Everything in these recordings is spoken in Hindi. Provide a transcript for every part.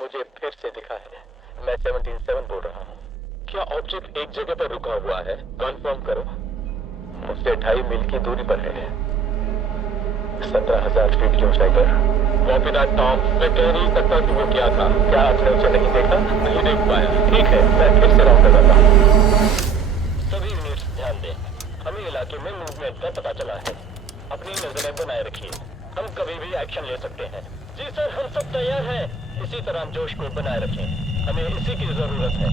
मुझे फिर से दिखा है। मैं 17-7 बोल रहा हूँ। क्या ऑब्जेक्ट एक जगह पर रुका हुआ है? कंफर्म करो। मुझसे 2.5 मील की दूरी पर है। 17,000 फीट की ऊंचाई पर। Copy that Tom. मैं कह नहीं सकता कि वो क्या था। क्या आपने उसे नहीं देखा? नहीं देख पाया। ठीक है, मैं फिर से राउंड लगाता हूँ। सभी यूनिट्स ध्यान दें। हमें इलाके में मूवमेंट का पता चला है। अपनी नजरें बनाए रखिए। हम कभी भी एक्शन ले सकते हैं। जी सर, हम सब तैयार हैं। इसी तरह जोश को बनाए रखें। हमें इसी की जरूरत है।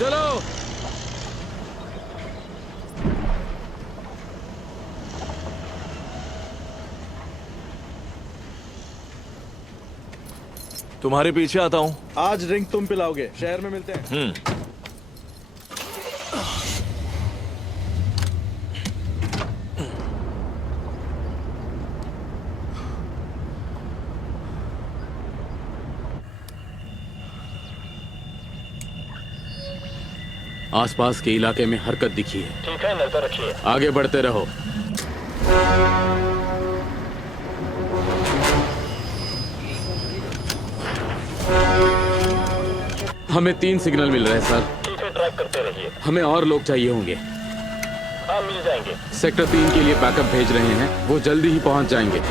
चलो। तुम्हारे पीछे आता हूँ। आज ड्रिंक तुम पिलाओगे। शहर में मिलते हैं। आसपास के इलाके में हरकत दिखी है। ठीक है, नजर रखिए। आगे बढ़ते रहो। हमें 3 सिग्नल मिल रहे हैं सर। ठीक है, ट्रैक करते रहिए। हमें और लोग चाहिए होंगे। हाँ, मिल जाएंगे। सेक्टर 3 के लिए बैकअप भेज रहे हैं। वो जल्दी ही पहुंच जाएंगे।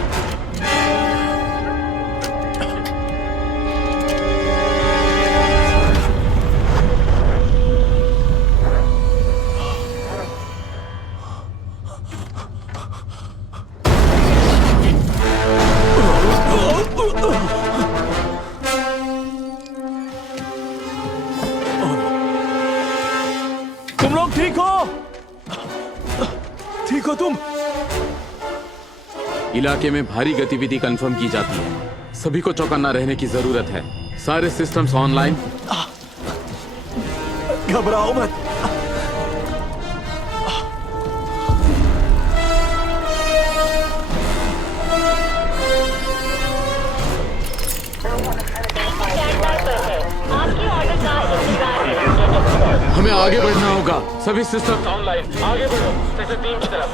तुम लोग ठीक हो? ठीक हो तुम? इलाके में भारी गतिविधि कंफर्म की जाती है। सभी को चौकन्ना रहने की जरूरत है। सारे सिस्टम्स ऑनलाइन। घबराओ मत। आपके ऑर्डर का इंतजार है। हमें आगे बढ़ना होगा। सभी सिस्टम ऑनलाइन। आगे बढ़ो। सेक्टर 3 की तरफ।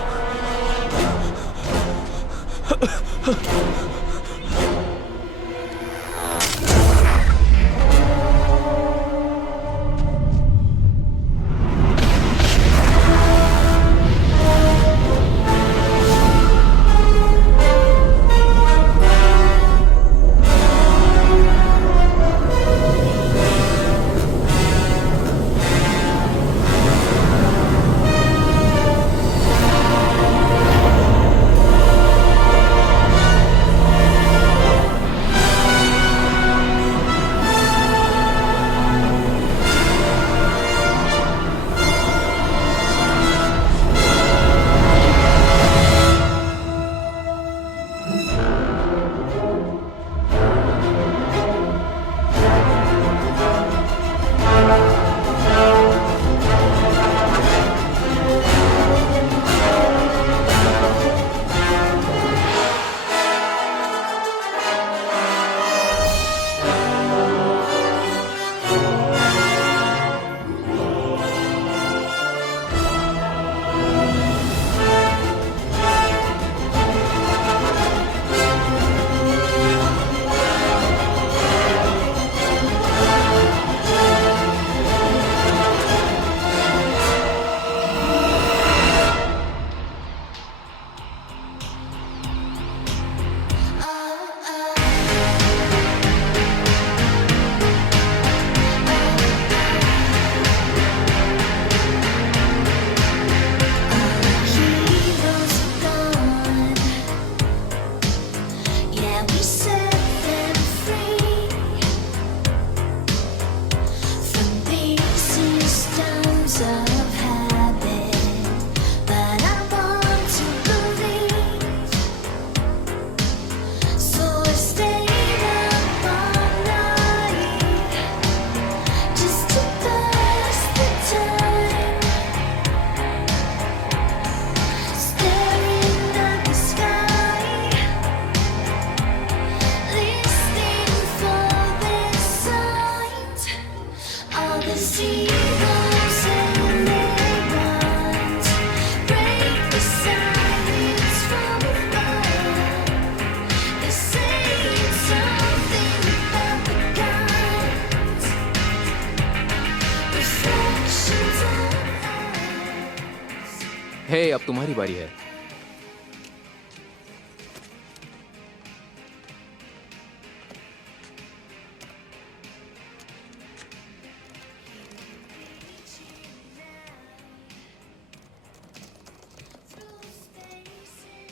हे, अब तुम्हारी बारी है।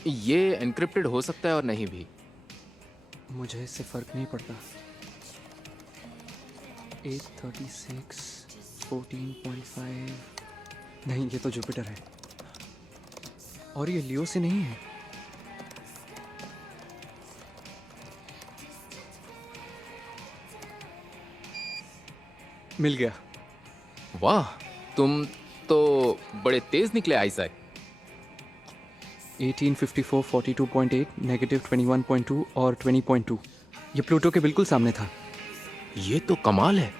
ये एनक्रिप्टेड हो सकता है और नहीं भी। मुझे इससे फर्क नहीं पड़ता। 836 14.5 नहीं, ये तो जुपिटर है और ये लियो से नहीं है। मिल गया। वाह, तुम तो बड़े तेज निकले आइजैक। 1854 42.8 नेगेटिव 21.2 और 20.2। ये प्लूटो के बिल्कुल सामने था। ये तो कमाल है,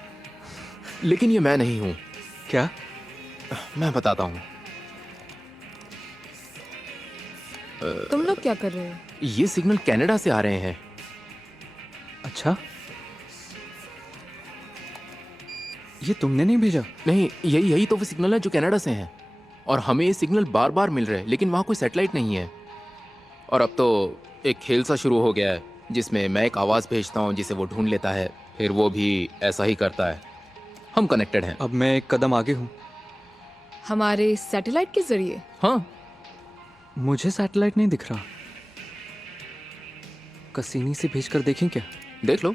लेकिन ये मैं नहीं हूं। क्या? मैं बताता हूं। तुम लोग क्या कर रहे हो? ये सिग्नल कनाडा से आ रहे हैं। अच्छा, ये तुमने नहीं भेजा? नहीं, यही तो वो सिग्नल है जो कनाडा से हैं। और हमें ये सिग्नल बार बार मिल रहे हैं, लेकिन वहाँ कोई सैटेलाइट नहीं है। और अब तो एक खेल सा शुरू हो गया है जिसमें मैं एक आवाज़ भेजता हूँ जिसे वो ढूंढ लेता है, फिर वो भी ऐसा ही करता है। हम कनेक्टेड हैं। अब मैं एक कदम आगे हूँ। हमारे सैटेलाइट के जरिए? हाँ, मुझे सैटेलाइट नहीं दिख रहा। कसीनी से भेजकर देखें क्या? देख लो।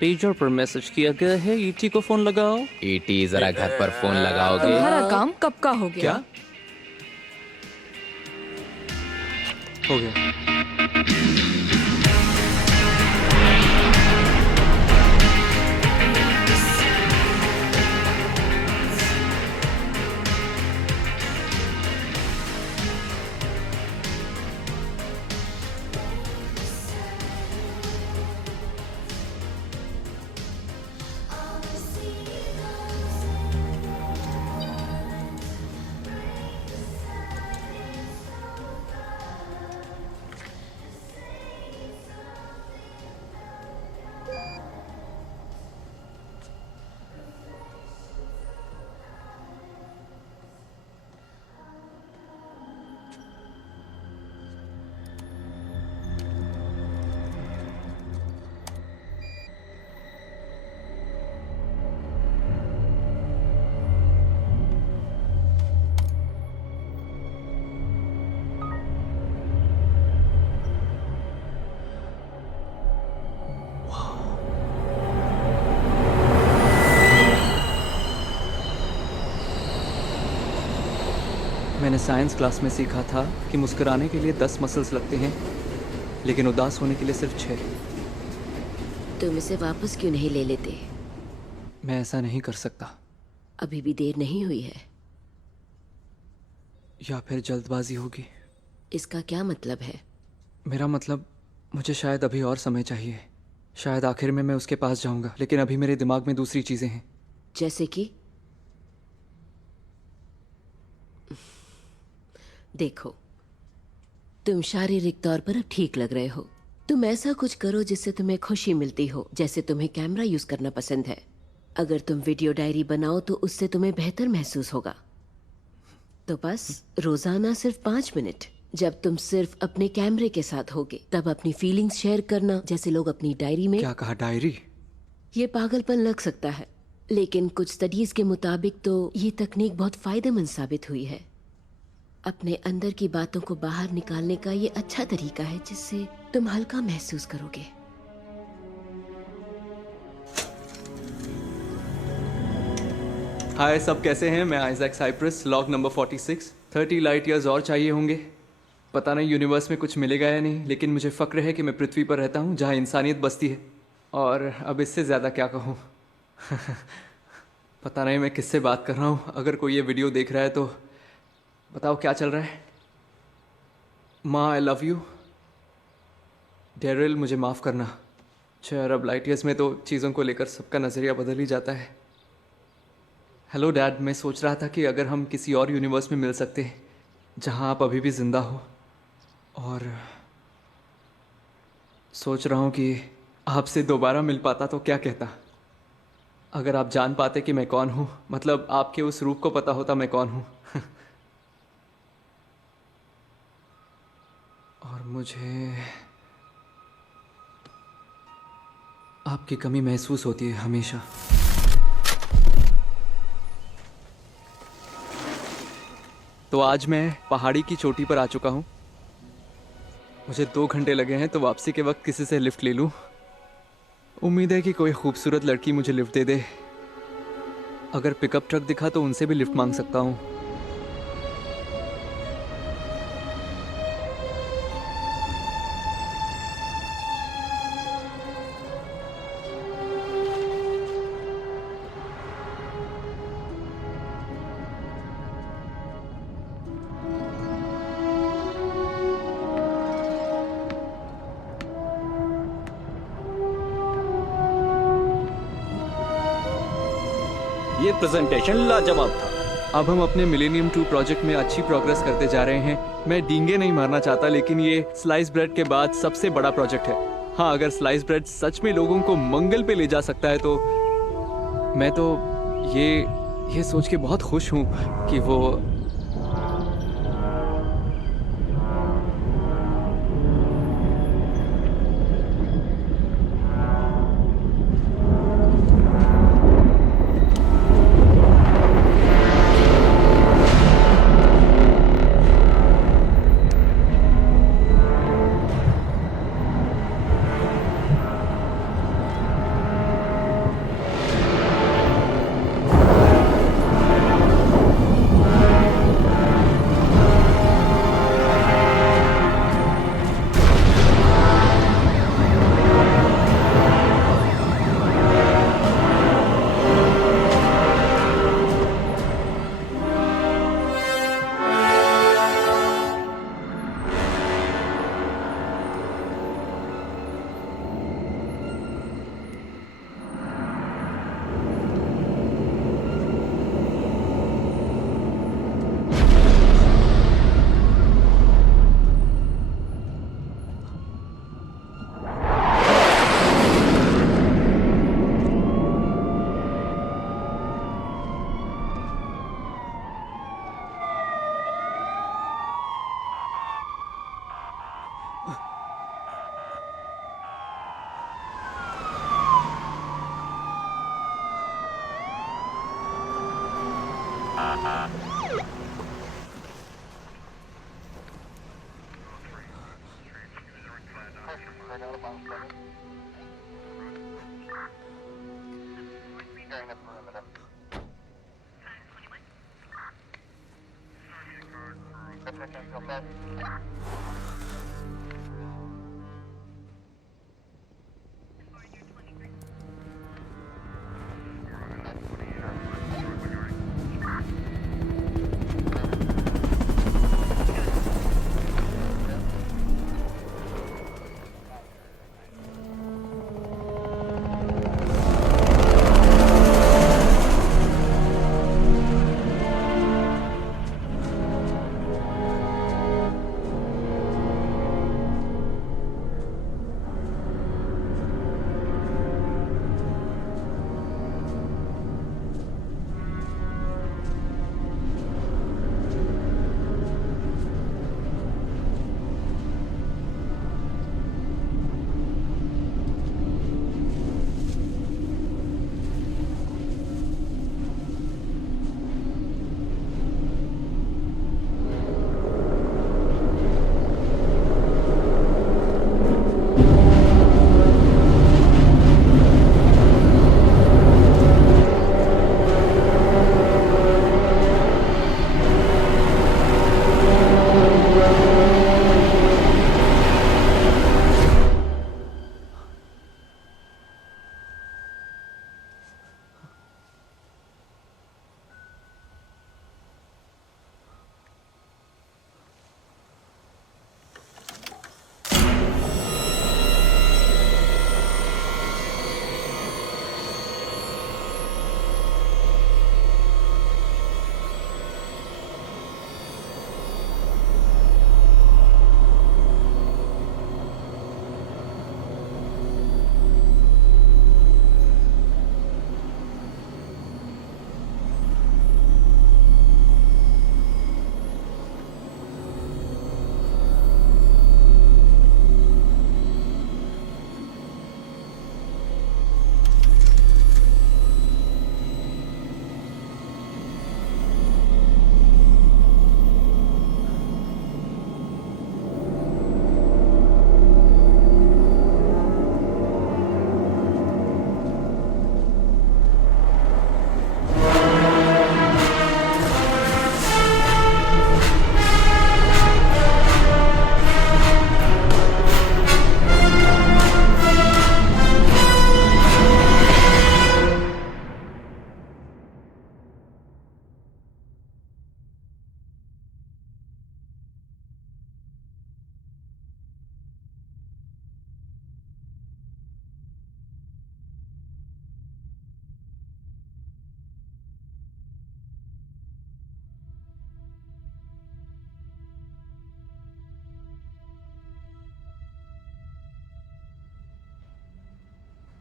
पेजर पर मैसेज किया गया है, ईटी को फोन लगाओ। ईटी, जरा घर पर फोन लगाओगे? तुम्हारा काम कब का हो गया? क्या हो गया? मैंने साइंस क्लास में सीखा था कि मुस्कुराने के लिए 10 मसल्स लगते हैं, लेकिन उदास होने के लिए सिर्फ 6। तुम इसे वापस क्यों नहीं ले लेते? मैं ऐसा नहीं कर सकता। अभी भी देर नहीं हुई है। या फिर जल्दबाजी होगी। इसका क्या मतलब है? मेरा मतलब, मुझे शायद अभी और समय चाहिए। शायद आखिर में मैं उसके पास जाऊंगा, लेकिन अभी मेरे दिमाग में दूसरी चीजें हैं। जैसे कि? देखो, तुम शारीरिक तौर पर अब ठीक लग रहे हो। तुम ऐसा कुछ करो जिससे तुम्हें खुशी मिलती हो, जैसे तुम्हें कैमरा यूज करना पसंद है। अगर तुम वीडियो डायरी बनाओ तो उससे तुम्हें बेहतर महसूस होगा। तो बस रोजाना सिर्फ 5 मिनट, जब तुम सिर्फ अपने कैमरे के साथ होगे, तब अपनी फीलिंग्स शेयर करना, जैसे लोग अपनी डायरी में। क्या कहा, डायरी? ये पागलपन लग सकता है, लेकिन कुछ स्टडीज के मुताबिक तो ये तकनीक बहुत फायदेमंद साबित हुई है। अपने अंदर की बातों को बाहर निकालने का ये अच्छा तरीका है जिससे तुम हल्का महसूस करोगे। हाय, सब कैसे हैं? मैं Isaac Cyprus, log number 46। 30 light years और चाहिए होंगे। पता नहीं यूनिवर्स में कुछ मिलेगा या नहीं, लेकिन मुझे फ़क्र है कि मैं पृथ्वी पर रहता हूँ जहाँ इंसानियत बसती है। और अब इससे ज़्यादा क्या कहूँ। पता नहीं मैं किससे बात कर रहा हूँ। अगर कोई ये वीडियो देख रहा है तो बताओ क्या चल रहा है। माँ, आई लव यू। डेरिल, मुझे माफ़ करना। 6 अरब लाइट ईयर्स में तो चीज़ों को लेकर सबका नज़रिया बदल ही जाता है। हेलो डैड, मैं सोच रहा था कि अगर हम किसी और यूनिवर्स में मिल सकते हैं जहाँ आप अभी भी ज़िंदा हो, और सोच रहा हूँ कि आपसे दोबारा मिल पाता तो क्या कहता। अगर आप जान पाते कि मैं कौन हूँ, मतलब आपके उस रूप को पता होता मैं कौन हूँ। और मुझे आपकी कमी महसूस होती है हमेशा। तो आज मैं पहाड़ी की चोटी पर आ चुका हूँ। मुझे 2 घंटे लगे हैं, तो वापसी के वक्त किसी से लिफ्ट ले लूँ। उम्मीद है कि कोई खूबसूरत लड़की मुझे लिफ्ट दे दे। अगर पिकअप ट्रक दिखा तो उनसे भी लिफ्ट मांग सकता हूँ। ये प्रेजेंटेशन लाजवाब था। अब हम अपने मिलेनियम 2 प्रोजेक्ट में अच्छी प्रोग्रेस करते जा रहे हैं। मैं डींगे नहीं मारना चाहता, लेकिन ये स्लाइस ब्रेड के बाद सबसे बड़ा प्रोजेक्ट है। हाँ, अगर स्लाइस ब्रेड सच में लोगों को मंगल पे ले जा सकता है तो मैं तो ये सोच के बहुत खुश हूँ कि वो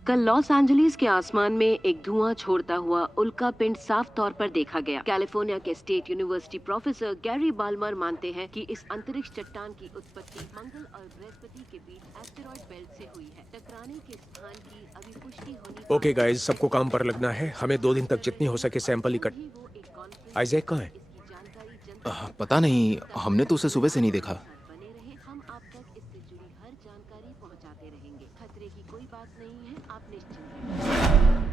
कल लॉस एंजलिस के आसमान में एक धुआं छोड़ता हुआ उल्का पिंड साफ तौर पर देखा गया। कैलिफोर्निया के state university professor Gary Balmer मानते हैं कि इस अंतरिक्ष चट्टान की उत्पत्ति मंगल और बृहस्पति के बीच एस्टेरॉयड बेल्ट से हुई है। टकराने के स्थान की अभी पुष्टि होनी ओके गाइस, सबको काम पर लगना है। हमें 2 दिन तक जितनी हो सके सैंपल इकट्ठा। आइजैक कहाँ है? पता नहीं, हमने तो उसे सुबह से नहीं देखा। बने रहे, हम आप तक इससे जुड़ी हर जानकारी पहुंचाते रहेंगे। खतरे की कोई बात नहीं है, आप निश्चिंत रहें।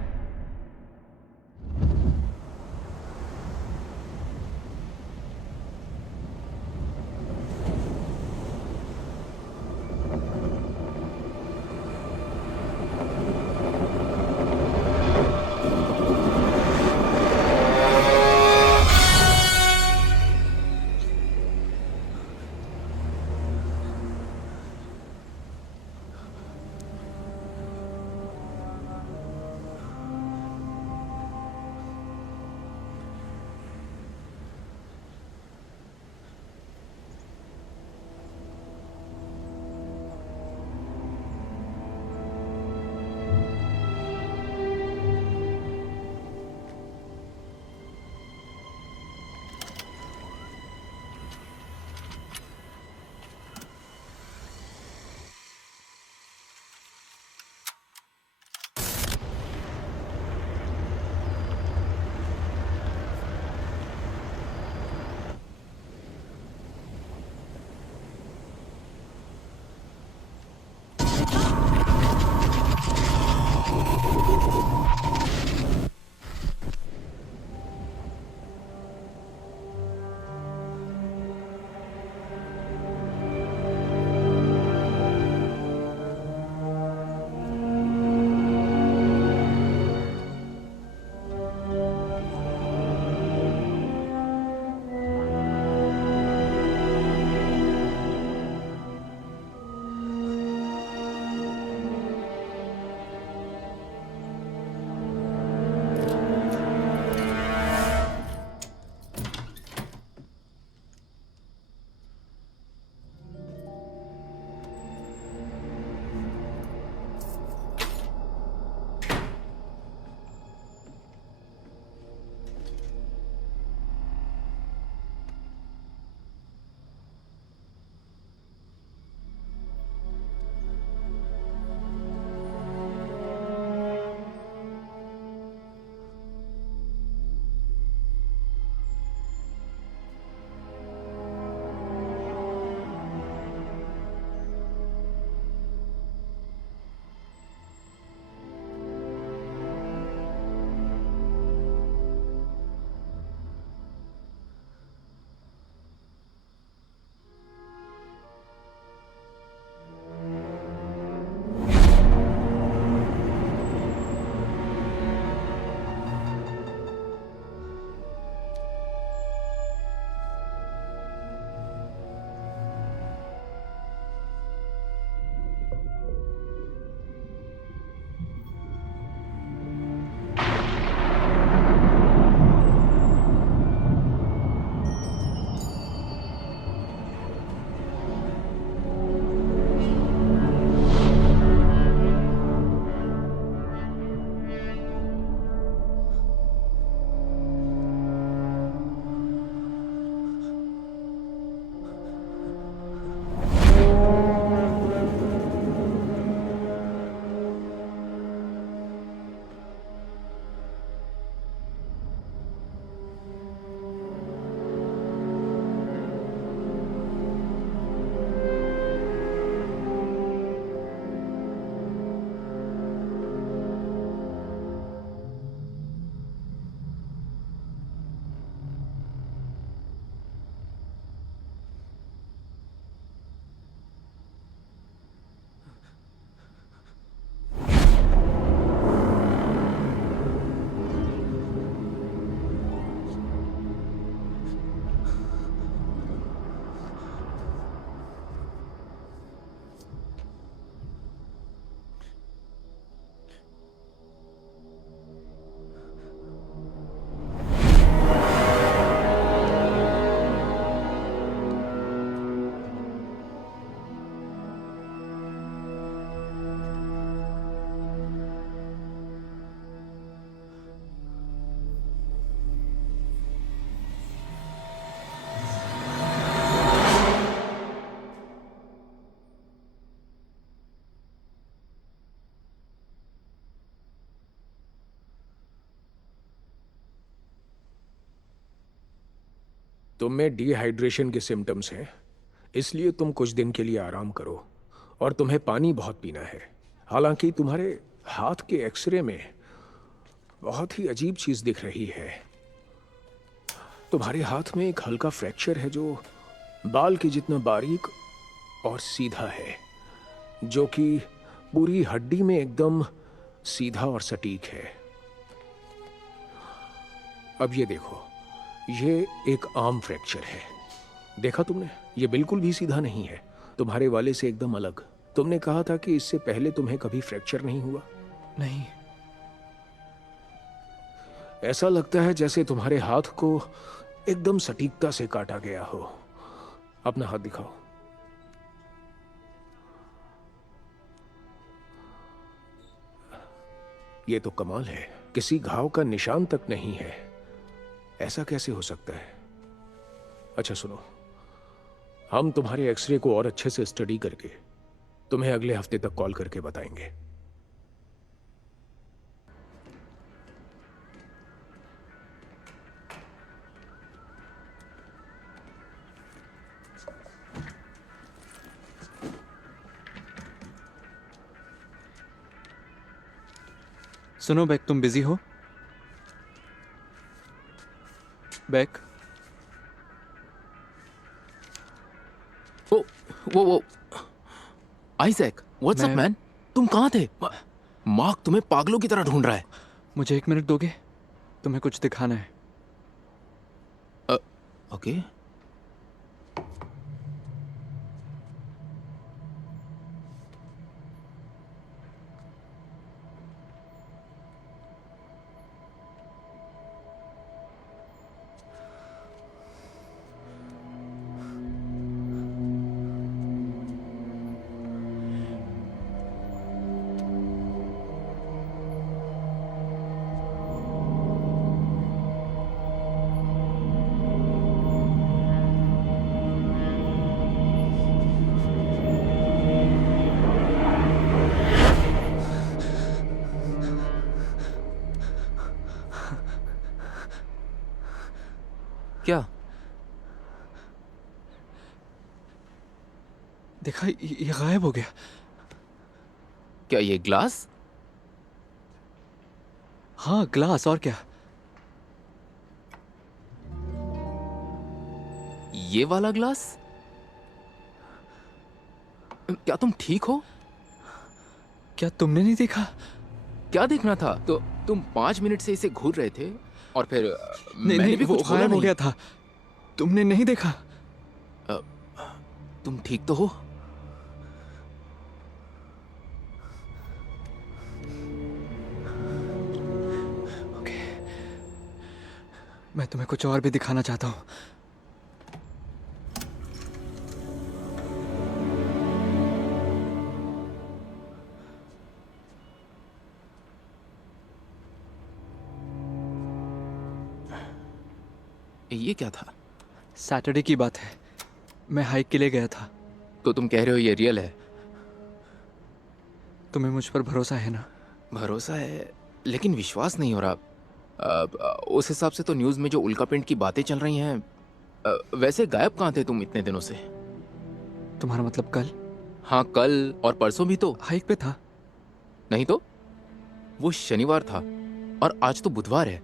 तुम में डिहाइड्रेशन के सिम्टम्स हैं, इसलिए तुम कुछ दिन के लिए आराम करो और तुम्हें पानी बहुत पीना है। हालांकि तुम्हारे हाथ के एक्सरे में बहुत ही अजीब चीज दिख रही है। तुम्हारे हाथ में एक हल्का फ्रैक्चर है जो बाल के जितना बारीक और सीधा है, जो कि पूरी हड्डी में एकदम सीधा और सटीक है। अब ये देखो, ये एक आर्म फ्रैक्चर है। देखा तुमने? ये बिल्कुल भी सीधा नहीं है, तुम्हारे वाले से एकदम अलग। तुमने कहा था कि इससे पहले तुम्हें कभी फ्रैक्चर नहीं हुआ। नहीं। ऐसा लगता है जैसे तुम्हारे हाथ को एकदम सटीकता से काटा गया हो। अपना हाथ दिखाओ। ये तो कमाल है, किसी घाव का निशान तक नहीं है। ऐसा कैसे हो सकता है? अच्छा सुनो, हम तुम्हारे एक्सरे को और अच्छे से स्टडी करके तुम्हें अगले हफ्ते तक कॉल करके बताएंगे। सुनो बैक, तुम बिजी हो? बैक, वो आइजैक, व्हाट्स अप मैन? तुम कहाँ थे? मार्क तुम्हें पागलों की तरह ढूंढ रहा है। मुझे 1 मिनट दोगे? तुम्हें कुछ दिखाना है। ओके। क्या? देखा, ये गायब हो गया। क्या ये ग्लास? हाँ, ग्लास, और क्या? ये वाला ग्लास? क्या तुम ठीक हो? क्या तुमने नहीं देखा? क्या देखना था? तो तुम 5 मिनट से इसे घूर रहे थे और फिर नहीं, मैंने नहीं, भी वो कुछ बोला गायब हो नहीं। गया था। तुमने नहीं देखा? तुम ठीक तो हो? ओके, मैं तुम्हें कुछ और भी दिखाना चाहता हूँ। ये क्या था? सैटरडे की बात है, मैं हाइक के लिए गया था। तो तुम कह रहे हो ये रियल है? तुम्हें मुझ पर भरोसा है ना? भरोसा है, लेकिन विश्वास नहीं हो रहा। उस हिसाब से तो न्यूज़ में जो उल्कापिंड की बातें चल रही हैं, वैसे गायब कहाँ थे तुम इतने दिनों से? तुम्हारा मतलब कल? हाँ, कल और परसों भी तो हाइक पे था। नहीं तो वो शनिवार था और आज तो बुधवार है।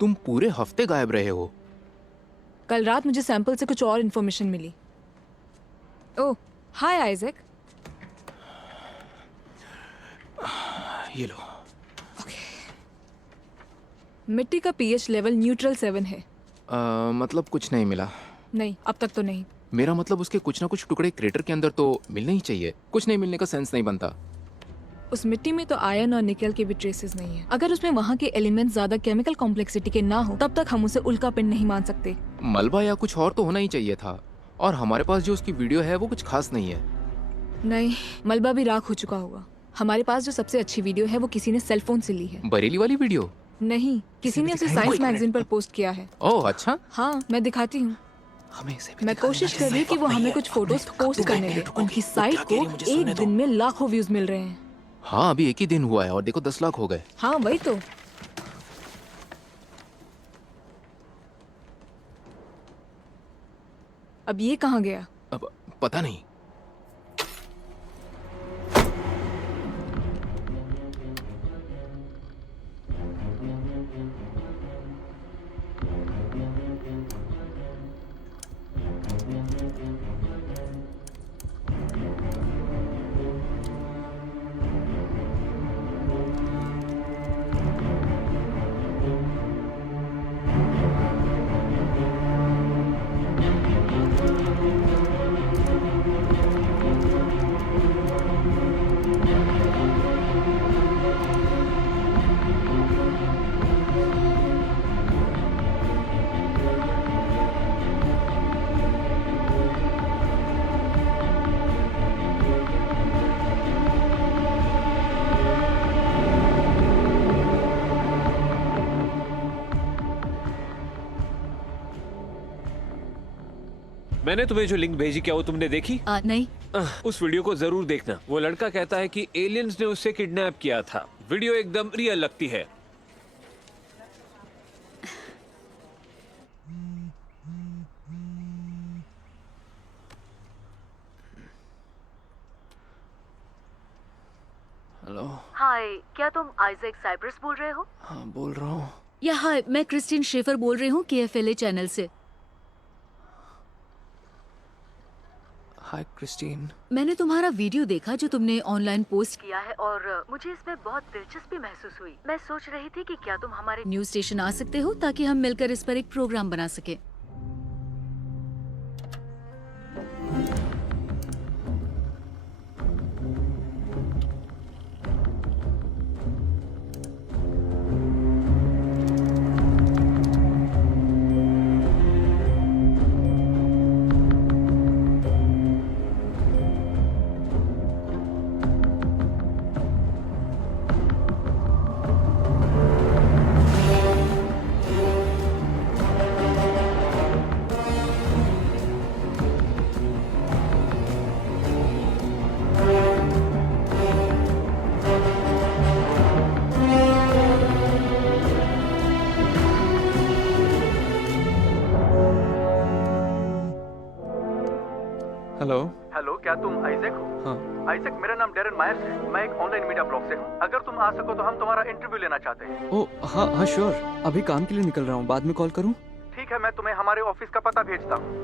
तुम पूरे हफ्ते गायब रहे हो। कल रात मुझे सैंपल से कुछ और इन्फॉर्मेशन मिली। ओह, हाय आइजैक। ये लो। मिट्टी का पीएच लेवल न्यूट्रल 7 है। मतलब कुछ नहीं मिला? नहीं, अब तक तो नहीं। मेरा मतलब उसके कुछ ना कुछ टुकड़े क्रेटर के अंदर तो मिलने ही चाहिए। कुछ नहीं मिलने का सेंस नहीं बनता। उस मिट्टी में तो आयरन और निकल के भी ट्रेसेस नहीं है। अगर उसमें वहाँ के एलिमेंट्स ज्यादा केमिकल कॉम्प्लेक्सिटी के ना हो, तब तक हम उसे उल्कापिंड नहीं मान सकते। मलबा या कुछ और तो होना ही चाहिए था। और हमारे पास जो उसकी वीडियो है वो कुछ खास नहीं है। नहीं, मलबा भी राख हो चुका होगा। हमारे पास जो सबसे अच्छी वीडियो है वो किसी ने सेलफोन से ली है। बरेली वाली वीडियो? नहीं, किसी ने उसे साइंस मैगजीन पर पोस्ट किया है। ओह अच्छा। हाँ, मैं दिखाती हूँ। हमें इसे भी मैं कोशिश कर रही हूँ कि वो हमें कुछ फोटोज पोस्ट करने दे। उनकी साइट को एक दिन में लाखों व्यूज मिल रहे हैं। हाँ, अभी एक ही दिन हुआ है और देखो 10 लाख हो गए। हाँ वही तो। अब ये कहाँ गया? अब पता नहीं। मैंने तुम्हें जो लिंक भेजी, क्या वो तुमने देखी? नहीं। उस वीडियो को जरूर देखना। वो लड़का कहता है कि एलियंस ने उससे किडनैप किया था। वीडियो एकदम रियल लगती है। हेलो। हाय, क्या तुम आइजैक साइप्रस बोल रहे हो? हाँ, बोल रहा हूँ। या हाय, मैं क्रिस्टीन शेफर बोल रही हूँ KFLA चैनल से। हाय क्रिस्टीन। मैंने तुम्हारा वीडियो देखा जो तुमने ऑनलाइन पोस्ट किया है और मुझे इसमें बहुत दिलचस्पी महसूस हुई। मैं सोच रही थी कि क्या तुम हमारे न्यूज स्टेशन आ सकते हो ताकि हम मिलकर इस पर एक प्रोग्राम बना सके। हेलो। हेलो, क्या तुम आइजैक हो? हाँ। आइजैक, मेरा नाम डेरन मायर्स है। मैं एक ऑनलाइन मीडिया ब्लॉग से हूँ। अगर तुम आ सको तो हम तुम्हारा इंटरव्यू लेना चाहते हैं। ओ हाँ हाँ श्योर। अभी काम के लिए निकल रहा हूँ, बाद में कॉल करूँ? ठीक है, मैं तुम्हें हमारे ऑफिस का पता भेजता हूँ।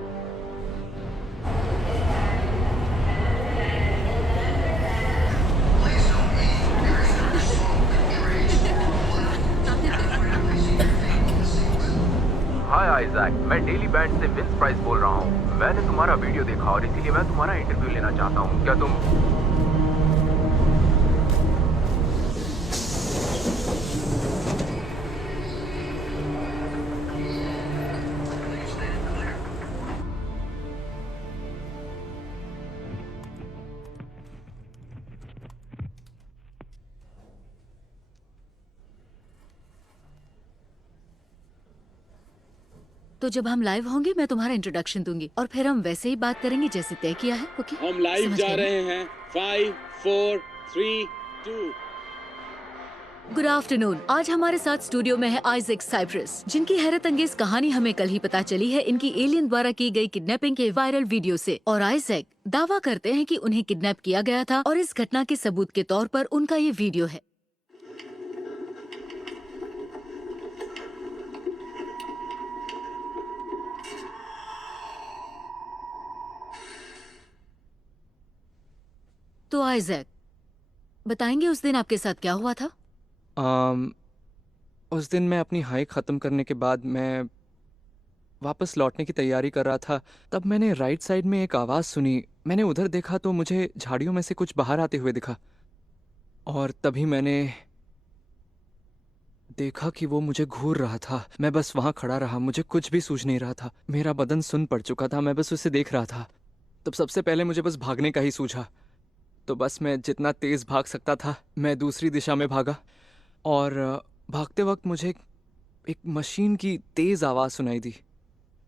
हाय आइजैक, मैं डेली बैंड से विंस प्राइस बोल रहा हूँ। मैंने तुम्हारा वीडियो देखा और इसीलिए मैं तुम्हारा इंटरव्यू लेना चाहता हूँ। क्या तुम तो जब हम लाइव होंगे मैं तुम्हारा इंट्रोडक्शन दूंगी और फिर हम वैसे ही बात करेंगे जैसे तय किया है। ओके? हम लाइव जा रहे हैं। 5 4 3 2। Good afternoon. आज हमारे साथ स्टूडियो में है आइजैक साइप्रस, जिनकी हैरत अंगेज कहानी हमें कल ही पता चली है इनकी एलियन द्वारा की गई किडनैपिंग के वायरल वीडियो से। और आइजैक दावा करते हैं कि उन्हें किडनैप किया गया था और इस घटना के सबूत के तौर पर उनका ये वीडियो है। तो आइजैक, बताएंगे उस दिन आपके साथ क्या हुआ था? उस दिन मैं अपनी हाइक ख़त्म करने के बाद मैं वापस लौटने की तैयारी कर रहा था। तब मैंने राइट साइड में एक आवाज़ सुनी। मैंने उधर देखा तो मुझे झाड़ियों में से कुछ बाहर आते हुए दिखा और तभी मैंने देखा कि वो मुझे घूर रहा था। मैं बस वहाँ खड़ा रहा, मुझे कुछ भी सूझ नहीं रहा था। मेरा बदन सुन्न पड़ चुका था, मैं बस उसे देख रहा था। तब सबसे पहले मुझे बस भागने का ही सूझा। तो बस मैं जितना तेज़ भाग सकता था मैं दूसरी दिशा में भागा और भागते वक्त मुझे एक मशीन की तेज़ आवाज़ सुनाई दी,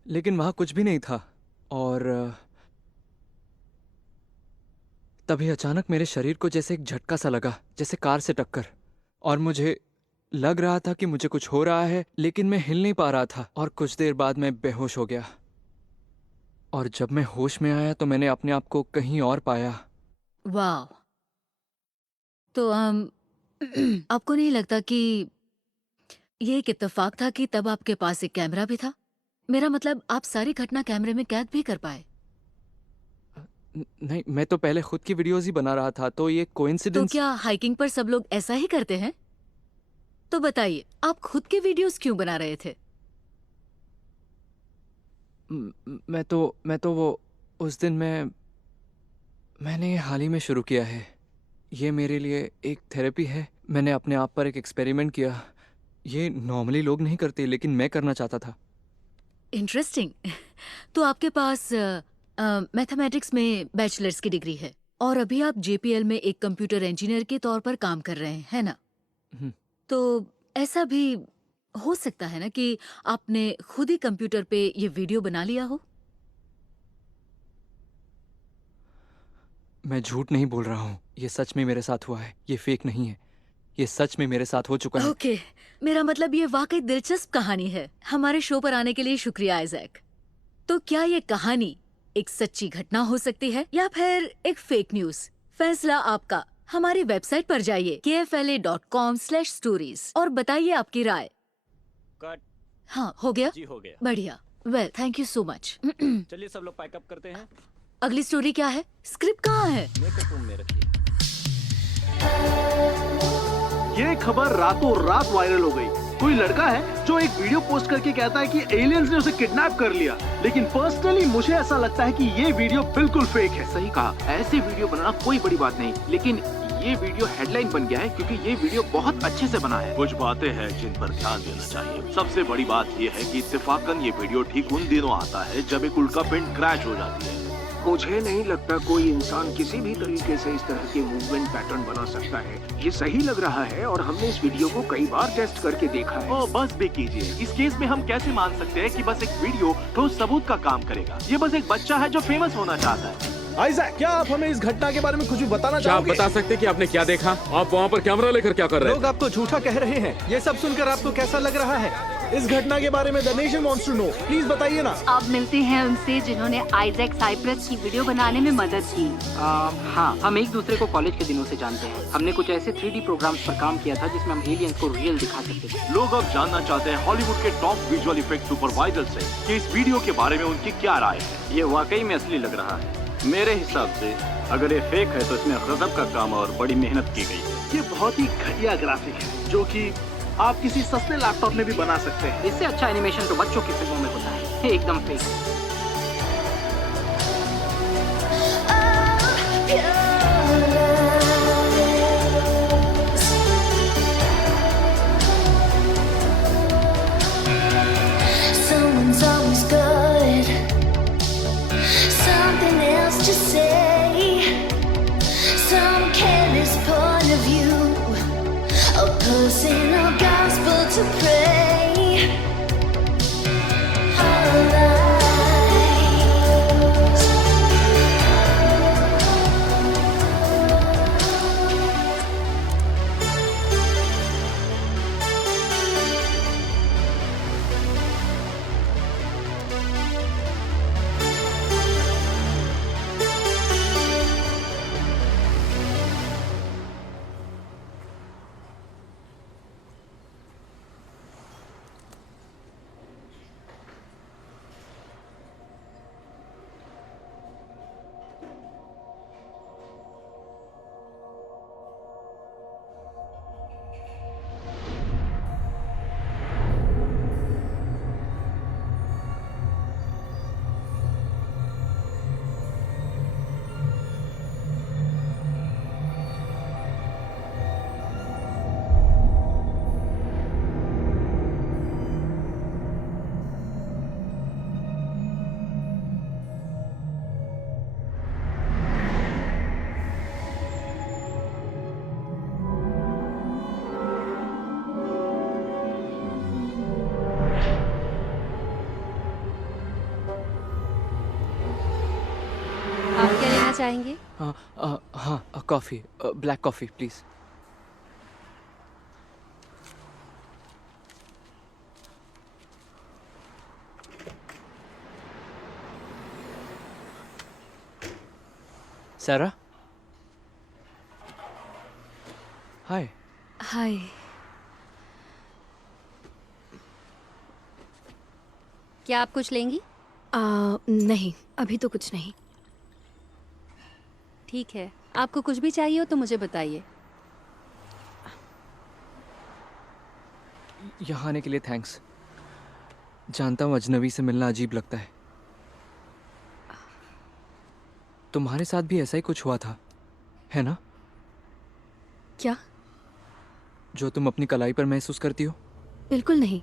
लेकिन वहाँ कुछ भी नहीं था। और तभी अचानक मेरे शरीर को जैसे एक झटका सा लगा, जैसे कार से टक्कर। और मुझे लग रहा था कि मुझे कुछ हो रहा है, लेकिन मैं हिल नहीं पा रहा था और कुछ देर बाद मैं बेहोश हो गया। और जब मैं होश में आया तो मैंने अपने आप को कहीं और पाया। वाह। तो आपको नहीं लगता कि ये एक इत्तेफाक था कि तब आपके पास एक कैमरा भी था? मेरा मतलब आप सारी घटना कैमरे में कैद भी कर पाए। नहीं, मैं तो पहले खुद की वीडियोस ही बना रहा था, तो ये तो कोइंसिडेंस। क्या हाइकिंग पर सब लोग ऐसा ही करते हैं? तो बताइए, आप खुद के वीडियोस क्यों बना रहे थे? मैं तो वो उस दिन मैंने ये हाल ही में शुरू किया है। ये मेरे लिए एक थेरेपी है। मैंने अपने आप पर एक एक्सपेरिमेंट किया। ये नॉर्मली लोग नहीं करते, लेकिन मैं करना चाहता था। इंटरेस्टिंग। तो आपके पास मैथमेटिक्स में बैचलर्स की डिग्री है और अभी आप जेपीएल में एक कंप्यूटर इंजीनियर के तौर पर काम कर रहे हैं, है ना? तो ऐसा भी हो सकता है ना कि आपने खुद ही कंप्यूटर पे ये वीडियो बना लिया हो? मैं झूठ नहीं बोल रहा हूँ। ये सच में मेरे साथ हुआ है। ये फेक नहीं है। ये सच में मेरे साथ हो चुका है। ओके, मेरा मतलब ये वाकई दिलचस्प कहानी है। हमारे शो पर आने के लिए शुक्रिया आइजैक। तो क्या ये कहानी एक सच्ची घटना हो सकती है या फिर एक फेक न्यूज? फैसला आपका। हमारी वेबसाइट पर जाइए kfla.com/stories और बताइए आपकी राय। कट। हाँ, हो गया? जी हो गया। बढ़िया। Well, thank you so much. चलिए सब लोग पैकअप करते हैं। अगली स्टोरी क्या है? स्क्रिप्ट कहाँ है? मेकअप रूम में रखिए। ये खबर रातों रात वायरल हो गई। कोई लड़का है जो एक वीडियो पोस्ट करके कहता है कि एलियंस ने उसे किडनैप कर लिया, लेकिन पर्सनली मुझे ऐसा लगता है कि ये वीडियो बिल्कुल फेक है। सही कहा, ऐसे वीडियो बनाना कोई बड़ी बात नहीं, लेकिन ये वीडियो हेडलाइन बन गया है क्योंकि ये वीडियो बहुत अच्छे से बना है। कुछ बातें हैं जिन पर ध्यान देना चाहिए। सबसे बड़ी बात ये है कि इत्तेफाकन ये वीडियो ठीक उन दिनों आता है जब एक उल्कापिंड क्रैश हो जाती है। मुझे नहीं लगता कोई इंसान किसी भी तरीके से इस तरह के मूवमेंट पैटर्न बना सकता है। ये सही लग रहा है और हमने इस वीडियो को कई बार टेस्ट करके देखा है। ओ, बस भी कीजिए। इस केस में हम कैसे मान सकते हैं कि बस एक वीडियो ठोस सबूत का काम करेगा? ये बस एक बच्चा है जो फेमस होना चाहता है। आइजैक, क्या आप हमें इस घटना के बारे में कुछ भी बताना क्या आप चाहोगे? बता सकते कि आपने क्या देखा? आप वहाँ पर कैमरा लेकर क्या कर रहे लोग आपको झूठा कह रहे हैं। ये सब सुनकर आपको कैसा लग रहा है? इस घटना के बारे में the nation wants to know. Please बताइए ना। आप मिलते हैं उनसे जिन्होंने आइजैक साइप्रस की वीडियो बनाने में मदद की। हाँ, हम एक दूसरे को कॉलेज के दिनों से जानते हैं। हमने कुछ ऐसे 3D प्रोग्राम्स पर काम किया था जिसमें हम एलियंस को रियल दिखा सकते थे। लोग अब जानना चाहते हैं हॉलीवुड के टॉप विजुअल इफेक्ट सुपरवाइजर से कि इस वीडियो के बारे में उनकी क्या राय है। ये वाकई में असली लग रहा है। मेरे हिसाब से अगर ये फेक है तो इसमें गजब का काम और बड़ी मेहनत की गई है। ये बहुत ही घटिया ग्राफिक है जो कि आप किसी सस्ते लैपटॉप में भी बना सकते हैं। इससे अच्छा एनिमेशन तो बच्चों की फिल्मों में होता है। एकदम fake. Someone's always good. Something else to say. Some careless point of view. A personal gospel to pray. Our lives. आप क्या लेना चाहेंगे? हाँ, कॉफी, ब्लैक कॉफी प्लीज। सारा, हाय। हाय। क्या आप कुछ लेंगी? नहीं, अभी तो कुछ नहीं। ठीक है, आपको कुछ भी चाहिए हो तो मुझे बताइए। यहाँ आने के लिए थैंक्स। जानता हूँ अजनबी से मिलना अजीब लगता है। तुम्हारे साथ भी ऐसा ही कुछ हुआ था, है ना? क्या? जो तुम अपनी कलाई पर महसूस करती हो। बिल्कुल नहीं,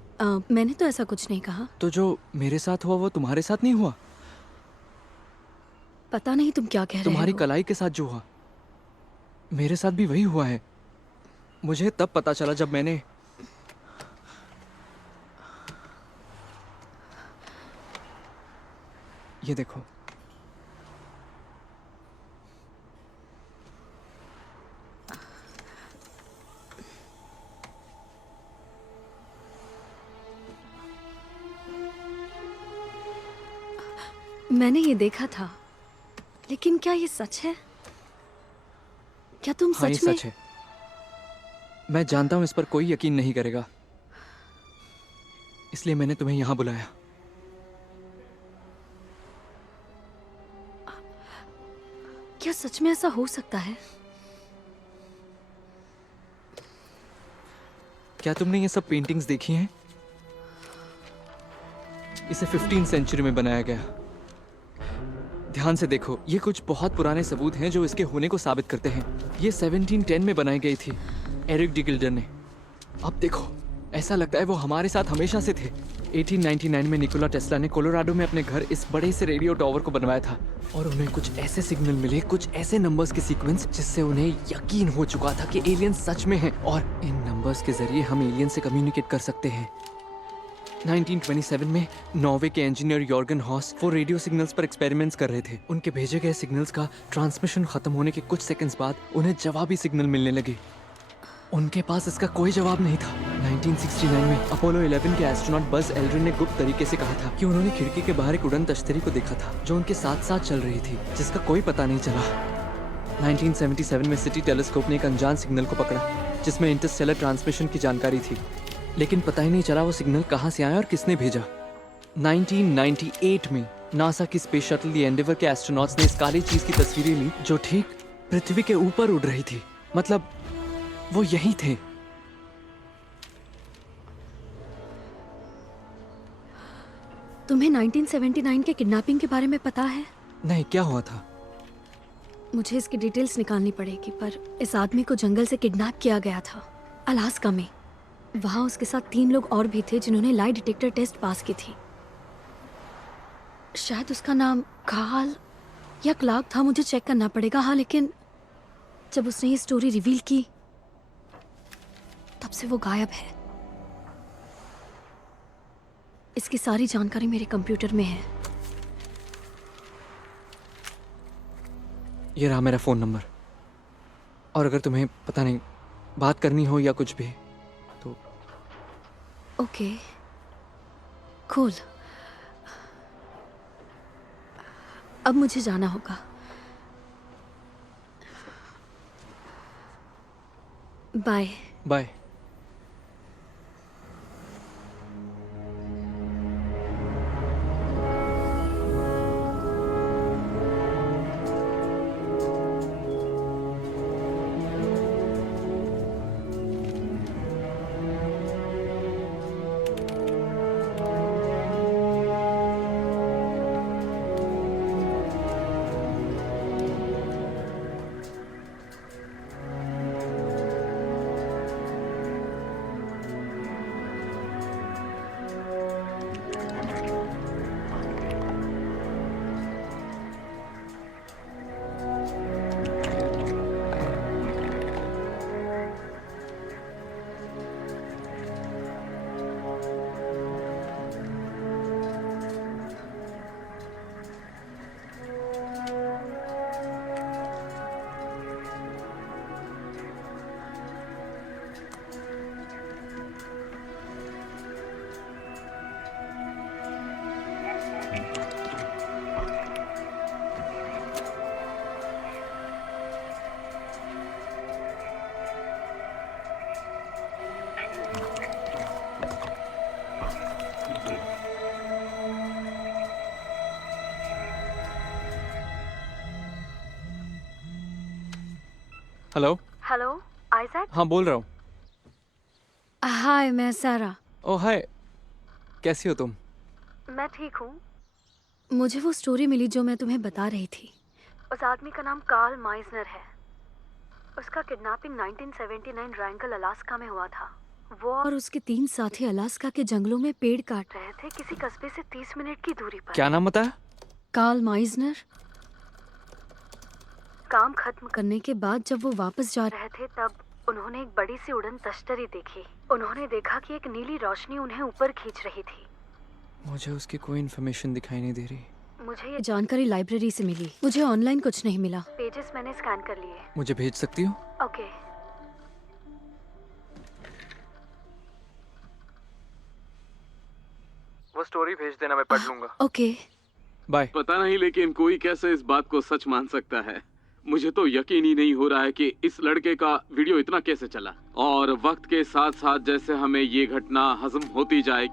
मैंने तो ऐसा कुछ नहीं कहा। तो जो मेरे साथ हुआ वो तुम्हारे साथ नहीं हुआ? पता नहीं तुम क्या कह रहे हो। तुम्हारी कलाई के साथ जो हुआ मेरे साथ भी वही हुआ है। मुझे तब पता चला जब मैंने ये देखो। मैंने ये देखा था, लेकिन क्या ये सच है? क्या तुम हाँ, सच में? सच है। मैं जानता हूं इस पर कोई यकीन नहीं करेगा, इसलिए मैंने तुम्हें यहां बुलाया। क्या सच में ऐसा हो सकता है? क्या तुमने ये सब पेंटिंग्स देखी हैं? इसे 15वीं सेंचुरी में बनाया गया। ध्यान से देखो, ये कुछ बहुत पुराने सबूत हैं जो इसके होने को साबित करते हैं। ये 1710 में बनाई गई थी एरिक डी गिल्डर ने। अब देखो, ऐसा लगता है वो हमारे साथ हमेशा से थे। 1899 में निकोला टेस्ला ने कोलोराडो में अपने घर इस बड़े से रेडियो टावर को बनवाया था और उन्हें कुछ ऐसे सिग्नल मिले, कुछ ऐसे नंबर्स के सीक्वेंस जिससे उन्हें यकीन हो चुका था कि एलियंस सच में हैं और इन नंबर्स के जरिए हम एलियन से कम्युनिकेट कर सकते हैं। 1927 में नॉर्वे के इंजीनियर यॉर्गन हॉस वो रेडियो सिग्नल्स पर एक्सपेरिमेंट्स कर रहे थे। उनके भेजे गए सिग्नल्स का ट्रांसमिशन खत्म होने के कुछ सेकंड्स बाद उन्हें जवाबी सिग्नल मिलने लगे। उनके पास इसका कोई जवाब नहीं था। 1969 में अपोलो 11 के एस्ट्रोनॉट बज एल्ड्रिन ने गुप्त तरीके से कहा था कि उन्होंने खिड़की के बाहर एक उड़न तश्तरी को देखा था जो उनके साथ साथ चल रही थी, जिसका कोई पता नहीं चला। 1977 में सिटी टेलीस्कोप ने एक अनजान सिग्नल को पकड़ा जिसमें इंटरस्टेलर ट्रांसमिशन की जानकारी थी, लेकिन पता ही नहीं चला वो सिग्नल कहाँ से आया और किसने भेजा। 1998 में नासा की स्पेस शटल दी एंडेवर के एस्ट्रोनॉट्स ने इस काली चीज की तस्वीरें ली जो ठीक पृथ्वी के ऊपर उड़ रही थी। मतलब वो यही थे। तुम्हें 1979 के किडनैपिंग के बारे में पता है? नहीं, क्या हुआ था? मुझे इसकी डिटेल्स निकालनी पड़ेगी, पर इस आदमी को जंगल से किडनैप किया गया था, अलास्का में। वहां उसके साथ 3 लोग और भी थे जिन्होंने लाई डिटेक्टर टेस्ट पास की थी। शायद उसका नाम कार्ल या क्लार्क था, मुझे चेक करना पड़ेगा। हाँ, लेकिन जब उसने ये स्टोरी रिवील की तब से वो गायब है। इसकी सारी जानकारी मेरे कंप्यूटर में है। ये रहा मेरा फोन नंबर, और अगर तुम्हें पता नहीं बात करनी हो या कुछ भी तो। Okay, cool. अब मुझे जाना होगा। Bye. Bye. Hello. Hello Isaac. हाँ बोल रहा हूँ। हाय, मैं सारा। ओह हाय, कैसी हो तुम? मैं ठीक हूँ। मुझे वो स्टोरी मिली जो मैं तुम्हें बता रही थी। उस आदमी का नाम कार्ल माइजनर है। उसका किडनैपिंग 1979 रैंकल अलास्का में हुआ था। वो और उसके 3 साथी अलास्का के जंगलों में पेड़ काट रहे थे, किसी कस्बे से 30 मिनट की दूरी पर। क्या नाम बताया? Carl Meisner. काम खत्म करने के बाद जब वो वापस जा रहे थे तब उन्होंने एक बड़ी सी उड़न तश्तरी देखी। उन्होंने देखा कि एक नीली रोशनी उन्हें ऊपर खींच रही थी। मुझे उसकी कोई इन्फॉर्मेशन दिखाई नहीं दे रही। मुझे ये जानकारी लाइब्रेरी से मिली। मुझे ऑनलाइन कुछ नहीं मिला। पेजेस मैंने स्कैन कर लिए। मुझे भेज सकती हो? ओके। वो स्टोरी भेज देना, मैं पढ़ लूंगा। Okay bye. पता नहीं लेकिन कोई कैसे इस बात को सच मान सकता है। मुझे तो यकीन ही नहीं हो रहा है कि इस लड़के का वीडियो इतना कैसे चला। और वक्त के साथ साथ जैसे हमें ये घटना हजम होती जाए,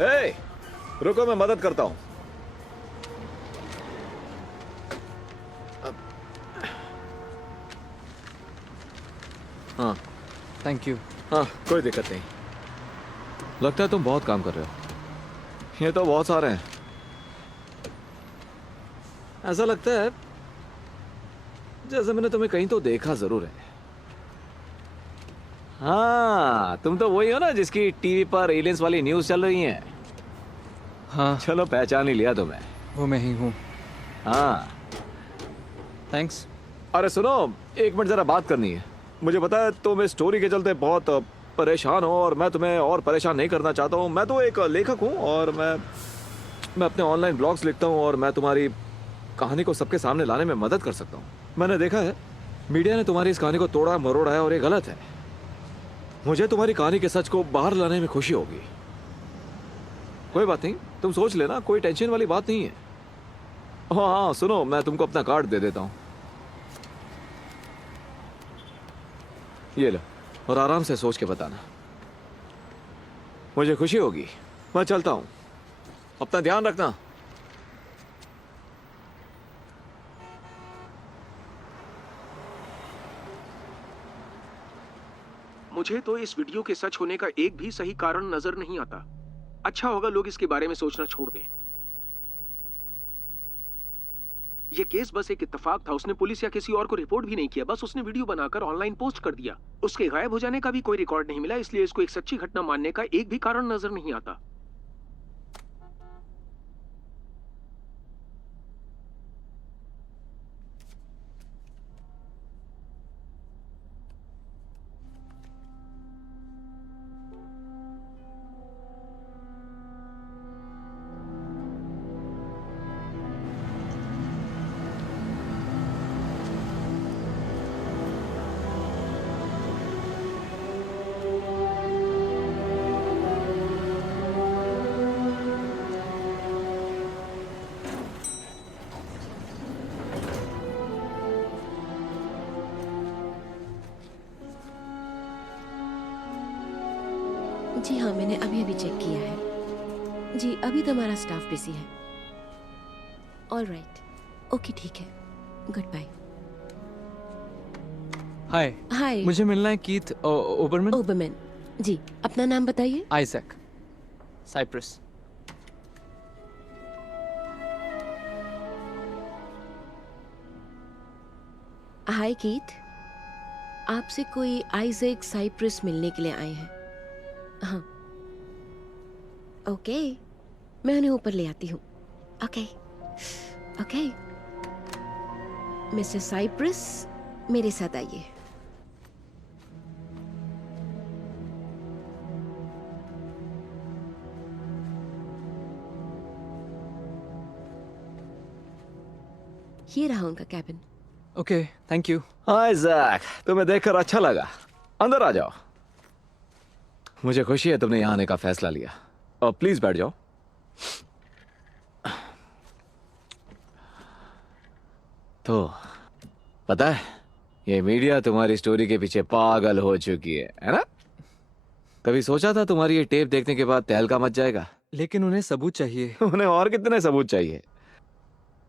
हे, रुको मैं मदद करता हूँ। हाँ थैंक यू। हाँ कोई दिक्कत नहीं। लगता है तुम बहुत काम कर रहे हो। ये तो बहुत सारे हैं। ऐसा लगता है जैसे मैंने तुम्हें कहीं तो देखा जरूर है। हाँ तुम तो वही हो ना जिसकी टीवी पर एलियंस वाली न्यूज़ चल रही है। हाँ चलो पहचान ही लिया तुम्हें। वो मैं ही हूँ। हाँ थैंक्स। अरे सुनो, एक मिनट जरा बात करनी है। मुझे पता है तुम इस स्टोरी के चलते बहुत परेशान हो और मैं तुम्हें और परेशान नहीं करना चाहता हूँ। मैं तो एक लेखक हूँ और मैं अपने ऑनलाइन ब्लॉग्स लिखता हूँ और मैं तुम्हारी कहानी को सबके सामने लाने में मदद कर सकता हूँ। मैंने देखा है मीडिया ने तुम्हारी इस कहानी को तोड़ा मरोड़ा है और ये गलत है। मुझे तुम्हारी कहानी के सच को बाहर लाने में खुशी होगी। कोई बात नहीं, तुम सोच लेना, कोई टेंशन वाली बात नहीं है। हाँ सुनो, मैं तुमको अपना कार्ड दे देता हूँ। ये लो और आराम से सोच के बताना। मुझे खुशी होगी। मैं चलता हूँ, अपना ध्यान रखना। मुझे तो इस वीडियो के सच होने का एक भी सही कारण नजर नहीं आता। अच्छा होगा लोग इसके बारे में सोचना छोड़ दें। यह केस बस एक इत्तेफाक था। उसने पुलिस या किसी और को रिपोर्ट भी नहीं किया, बस उसने वीडियो बनाकर ऑनलाइन पोस्ट कर दिया। उसके गायब हो जाने का भी कोई रिकॉर्ड नहीं मिला, इसलिए इसको एक सच्ची घटना मानने का एक भी कारण नजर नहीं आता। जी हाँ, मैंने अभी अभी चेक किया है। जी, अभी तो हमारा स्टाफ बिजी है। ऑल राइट, ओके ठीक है, गुड बाय। हाय। हाय। मुझे मिलना है कीथ ओबरमैन। ओबरमैन, जी अपना नाम बताइए। Isaac, Cyprus. हाय कीथ, आपसे कोई आइजैक साइप्रस मिलने के लिए आए हैं। हाँ, ओके, मैं उन्हें ऊपर ले आती हूँ। ओके ओके, मिस्टर साइप्रस, मेरे साथ आइए। ये रहा उनका cabin. Okay, thank you. Hi Jack, तुम्हें देखकर अच्छा लगा। अंदर आ जाओ। मुझे खुशी है तुमने यहाँ आने का फैसला लिया। और प्लीज बैठ जाओ। तो पता है, ये मीडिया तुम्हारी स्टोरी के पीछे पागल हो चुकी है ना? कभी सोचा था तुम्हारी ये टेप देखने के बाद तहलका मच जाएगा? लेकिन उन्हें सबूत चाहिए। उन्हें और कितने सबूत चाहिए?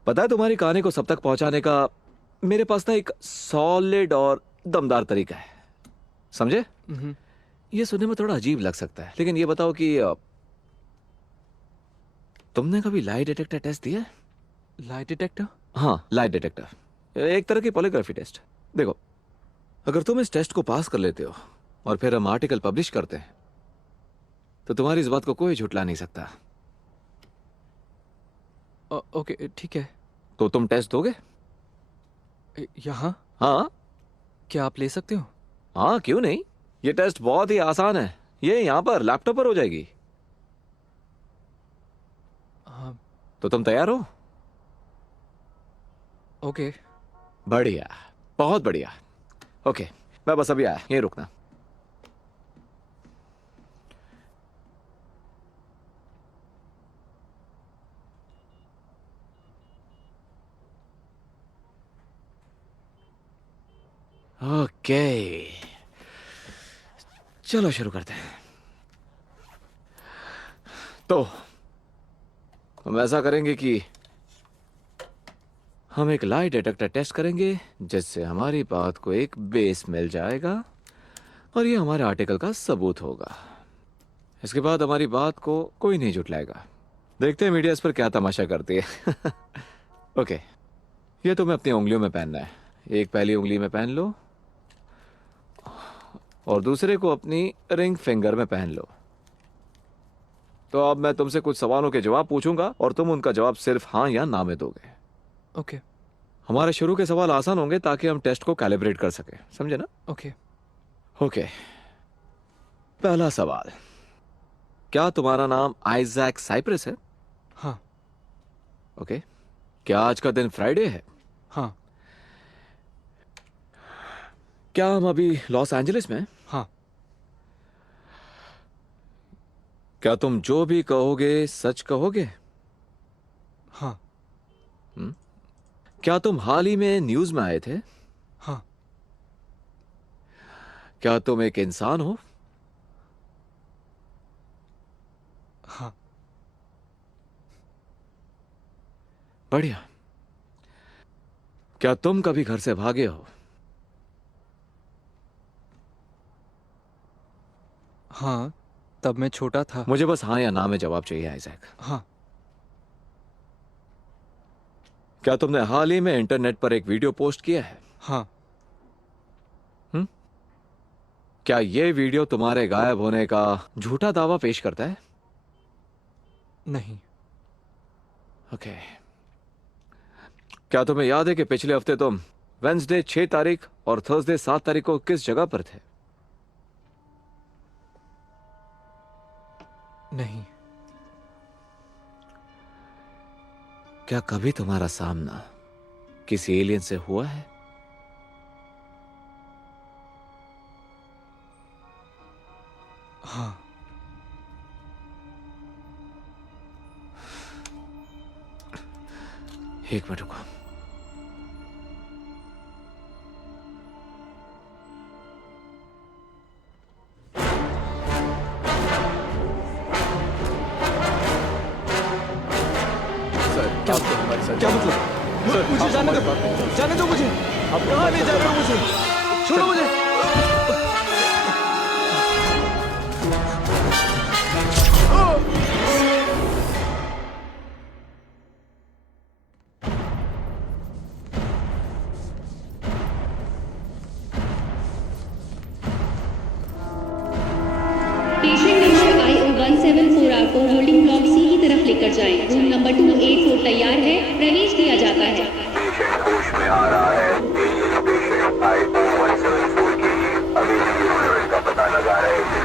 पता है, तुम्हारी कहानी को सब तक पहुंचाने का मेरे पास ना एक सॉलिड और दमदार तरीका है, समझे? ये सुनने में थोड़ा अजीब लग सकता है, लेकिन ये बताओ कि तुमने कभी लाई डिटेक्टर टेस्ट दिया है? Lie detector? हाँ, लाई डिटेक्टर, एक तरह की पॉलीग्राफी टेस्ट। देखो, अगर तुम इस टेस्ट को पास कर लेते हो और फिर हम आर्टिकल पब्लिश करते हैं तो तुम्हारी इस बात को कोई झुटला नहीं सकता। ओके, ठीक है। तो तुम टेस्ट दोगे? यहाँ? हाँ। क्या आप ले सकते हो? हाँ, क्यों नहीं। ये टेस्ट बहुत ही आसान है। ये यहाँ पर लैपटॉप पर हो जाएगी। हाँ। तो तुम तैयार हो? ओके। बढ़िया, बहुत बढ़िया। ओके, मैं बस अभी आया, यहीं रुकना। ओके, चलो शुरू करते हैं। तो हम ऐसा करेंगे कि हम एक लाई डिटेक्टर टेस्ट करेंगे, जिससे हमारी बात को एक बेस मिल जाएगा और ये हमारे आर्टिकल का सबूत होगा। इसके बाद हमारी बात को कोई नहीं झुटलाएगा। देखते हैं मीडिया इस पर क्या तमाशा करती है। ओके, ये तुम्हें अपनी उंगलियों में पहनना है। एक पहली उंगली में पहन लो और दूसरे को अपनी रिंग फिंगर में पहन लो। तो अब मैं तुमसे कुछ सवालों के जवाब पूछूंगा और तुम उनका जवाब सिर्फ हाँ या ना में दोगे। ओके। हमारे शुरू के सवाल आसान होंगे ताकि हम टेस्ट को कैलिब्रेट कर सके, समझे ना? ओके। ओके, पहला सवाल, क्या तुम्हारा नाम आइजैक साइप्रस है? हाँ। ओके, क्या आज का दिन फ्राइडे है? हाँ। क्या हम अभी लॉस एंजलिस में हैं? हाँ। क्या तुम जो भी कहोगे सच कहोगे? हाँ। क्या तुम हाल ही में न्यूज में आए थे? हाँ। क्या तुम एक इंसान हो? हाँ। बढ़िया। क्या तुम कभी घर से भागे हो? हाँ, तब मैं छोटा था। मुझे बस हाँ या ना में जवाब चाहिए आइजैक। हाँ। क्या तुमने हाल ही में इंटरनेट पर एक वीडियो पोस्ट किया है? हाँ। क्या ये वीडियो तुम्हारे गायब होने का झूठा दावा पेश करता है? नहीं। ओके। क्या तुम्हें याद है कि पिछले हफ्ते तुम वेंसडे 6 तारीख और थर्सडे 7 तारीख को किस जगह पर थे? नहीं। क्या कभी तुम्हारा सामना किसी एलियन से हुआ है? हाँ। एक मिनट रुको। क्या मतलब? मुझे जाने दो मुझे। अब कहाँ ले जा रहे हो मुझे? छोड़ो मुझे। पेशेंट नंबर IO174R को होल्डिंग ब्लॉक सी की तरफ लेकर जाएं। रूम नंबर 284 तैयार है, प्रवेश दिया जाता है। पेशेंट होश में आ रहा है। पेशेंट IO174 के लिए अभी का पता लगा रहे थे।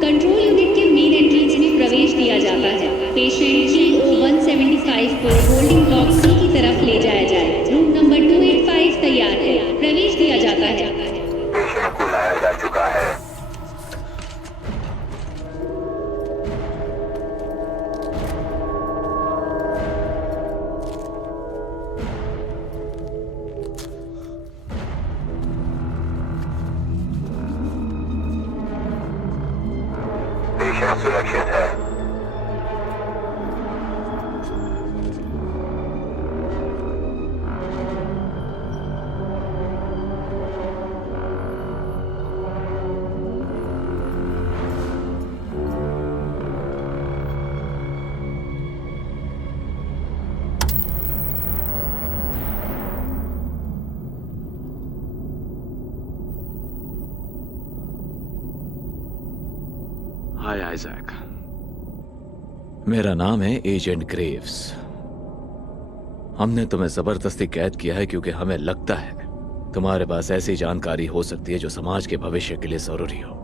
कंट्रोल यूनिट के मेन एंट्रेंस में प्रवेश दिया जाता है। पेशेंट GO175 को होल्डिंग ब्लॉक सी की तरफ ले जाया जाए। रूम नंबर 285 तैयार है, प्रवेश दिया जाता है। पेशेंट को लाया जा चुका है। पेशेंट सुरक्षित है। हाय आइजैक, मेरा नाम है एजेंट ग्रेव्स। हमने तुम्हें जबरदस्ती कैद किया है क्योंकि हमें लगता है तुम्हारे पास ऐसी जानकारी हो सकती है जो समाज के भविष्य के लिए जरूरी हो।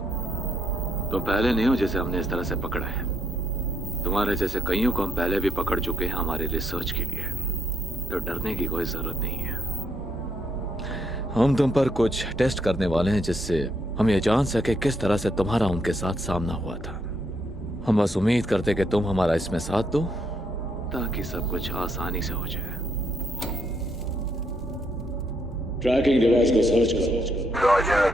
तो पहले नहीं हो जिसे हमने इस तरह से पकड़ा है। तुम्हारे जैसे कईयों को हम पहले भी पकड़ चुके हैं हमारी रिसर्च के लिए, तो डरने की कोई जरूरत नहीं है। हम तुम पर कुछ टेस्ट करने वाले हैं जिससे हम ये जान सके किस तरह से तुम्हारा उनके साथ सामना हुआ था। हम बस उम्मीद करते कि तुम हमारा इसमें साथ दो ताकि सब कुछ आसानी से हो जाए। ट्रैकिंग डिवाइस को सर्च करो। रॉजर।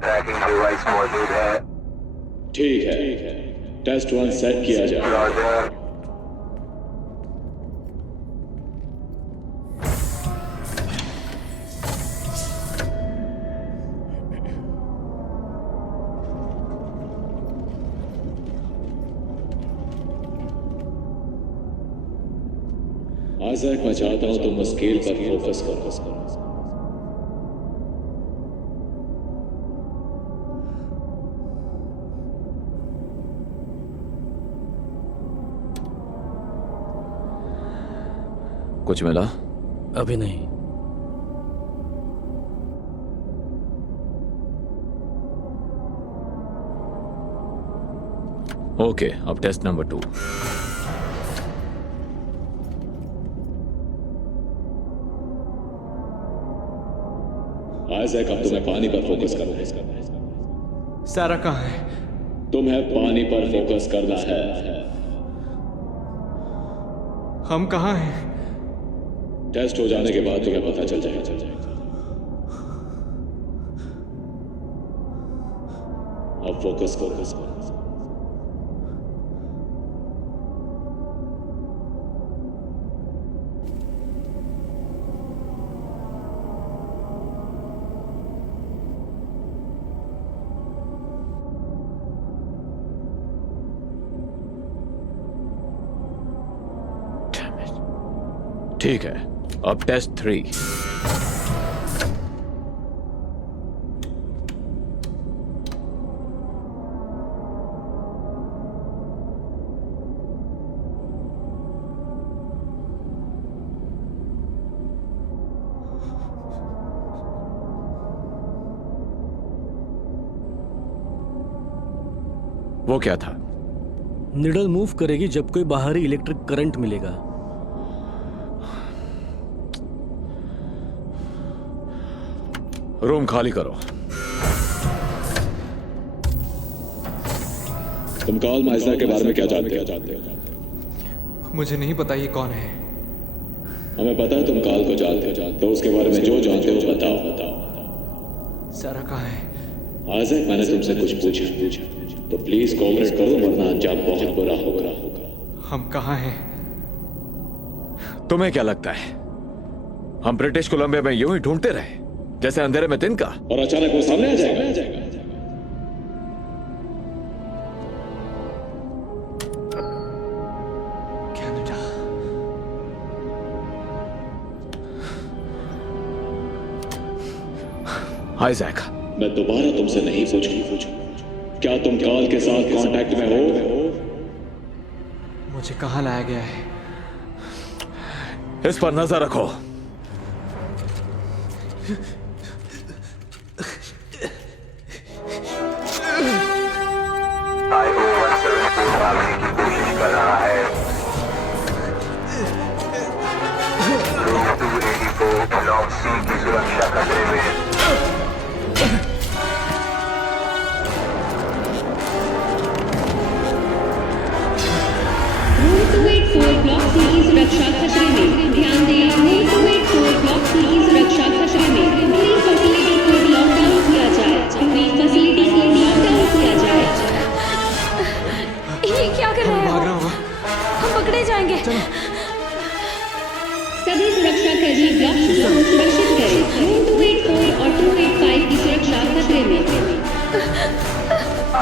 ट्रैकिंग डिवाइस मौजूद है। ठीक है, टेस्ट 1 सेट किया जाए। रॉजर। आइजैक, मैं चाहता हूं तुम स्केल पर फोकस करो। कुछ मिला? अभी नहीं। ओके, अब टेस्ट नंबर 2। आइजैक, अब तुम्हें पानी पर फोकस करना है। सारा कहाँ है? तुम्हें पानी पर फोकस करना है। हम कहाँ हैं? टेस्ट हो जाने के बाद तुम्हें पता चल जाएगा। अब फोकस करो। ठीक है, अब टेस्ट 3। वो क्या था? निडल मूव करेगी जब कोई बाहरी इलेक्ट्रिक करंट मिलेगा। रूम खाली करो। तुम कार्ल माइजनर के बारे में क्या जानते हो? मुझे नहीं पता ये कौन है। हमें पता है तुम कार्ल को जानते हो। तो उसके बारे में जो जानते हो बताओ। सारा कहाँ है? आइजैक, मैंने तुमसे कुछ पूछा तो प्लीज कोऑपरेट करो वरना अंजाम बहुत बुरा होगा। हम कहाँ हैं? तुम्हें क्या लगता है हम ब्रिटिश कोलंबिया में यूं ही ढूंढते रहे जैसे अंधेरे में तिनका, और अचानक वो सामने आ जाएगा? आइजैक, मैं दोबारा तुमसे नहीं पूछूं, क्या तुम काल के साथ कांटेक्ट में हो? मुझे कहाँ लाया गया है? इस पर नजर रखो। भागने की कोशिश कर रहा है। 284 ब्लॉक सी की सुरक्षा खतरे में। रूम 284 ब्लॉक सी की सुरक्षा खतरे में। ध्यान दें, रूम 284 ब्लॉक सी की सुरक्षा खतरे में। पूरी फैसिलिटी को लॉकडाउन किया जाए। पूरी फैसिलिटी को लॉकडाउन किया जाए। ये क्या कर रहे हो? हम पकड़े जाएंगे। सभी सुरक्षा कर्मी ब्लॉक सी को सुरक्षित करें। रूम 284 और 285 की सुरक्षा खतरे में।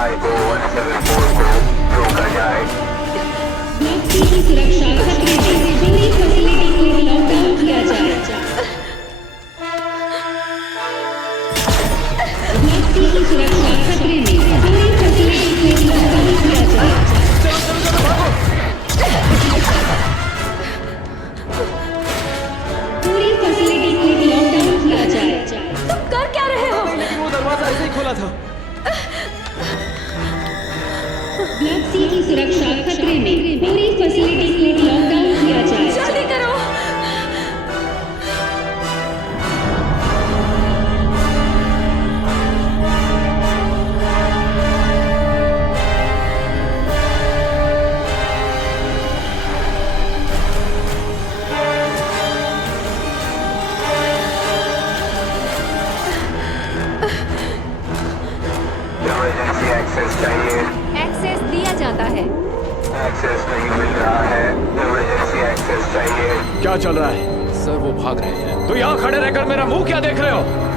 I-174 को रोका जाए। ब्लॉक सी की सुरक्षा खतरे में। पूरी फैसिलिटी को लॉकडाउन किया जाए। ब्लॉक सी की सुरक्षा खतरे में। पूरी फैसिलिटी को लॉकडाउन किया जाए। पूरी फैसिलिटी को लॉकडाउन किया जाए। तुम कर क्या रहे हो? लेकिन वो दरवाजा ऐसे ही खोला था। ब्लॉक सी की सुरक्षा खतरे में। पूरी फैसिलिटी को लॉकडाउन किया जाए। जल्दी करो। इमरजेंसी एक्सेस चाहिए। एक्सेस दिया जाता है। एक्सेस नहीं मिल रहा है। इमरजेंसी एक्सेस चाहिए। क्या चल रहा है? सर वो भाग रहे हैं। तो यहाँ खड़े रहकर मेरा मुंह क्या देख रहे हो?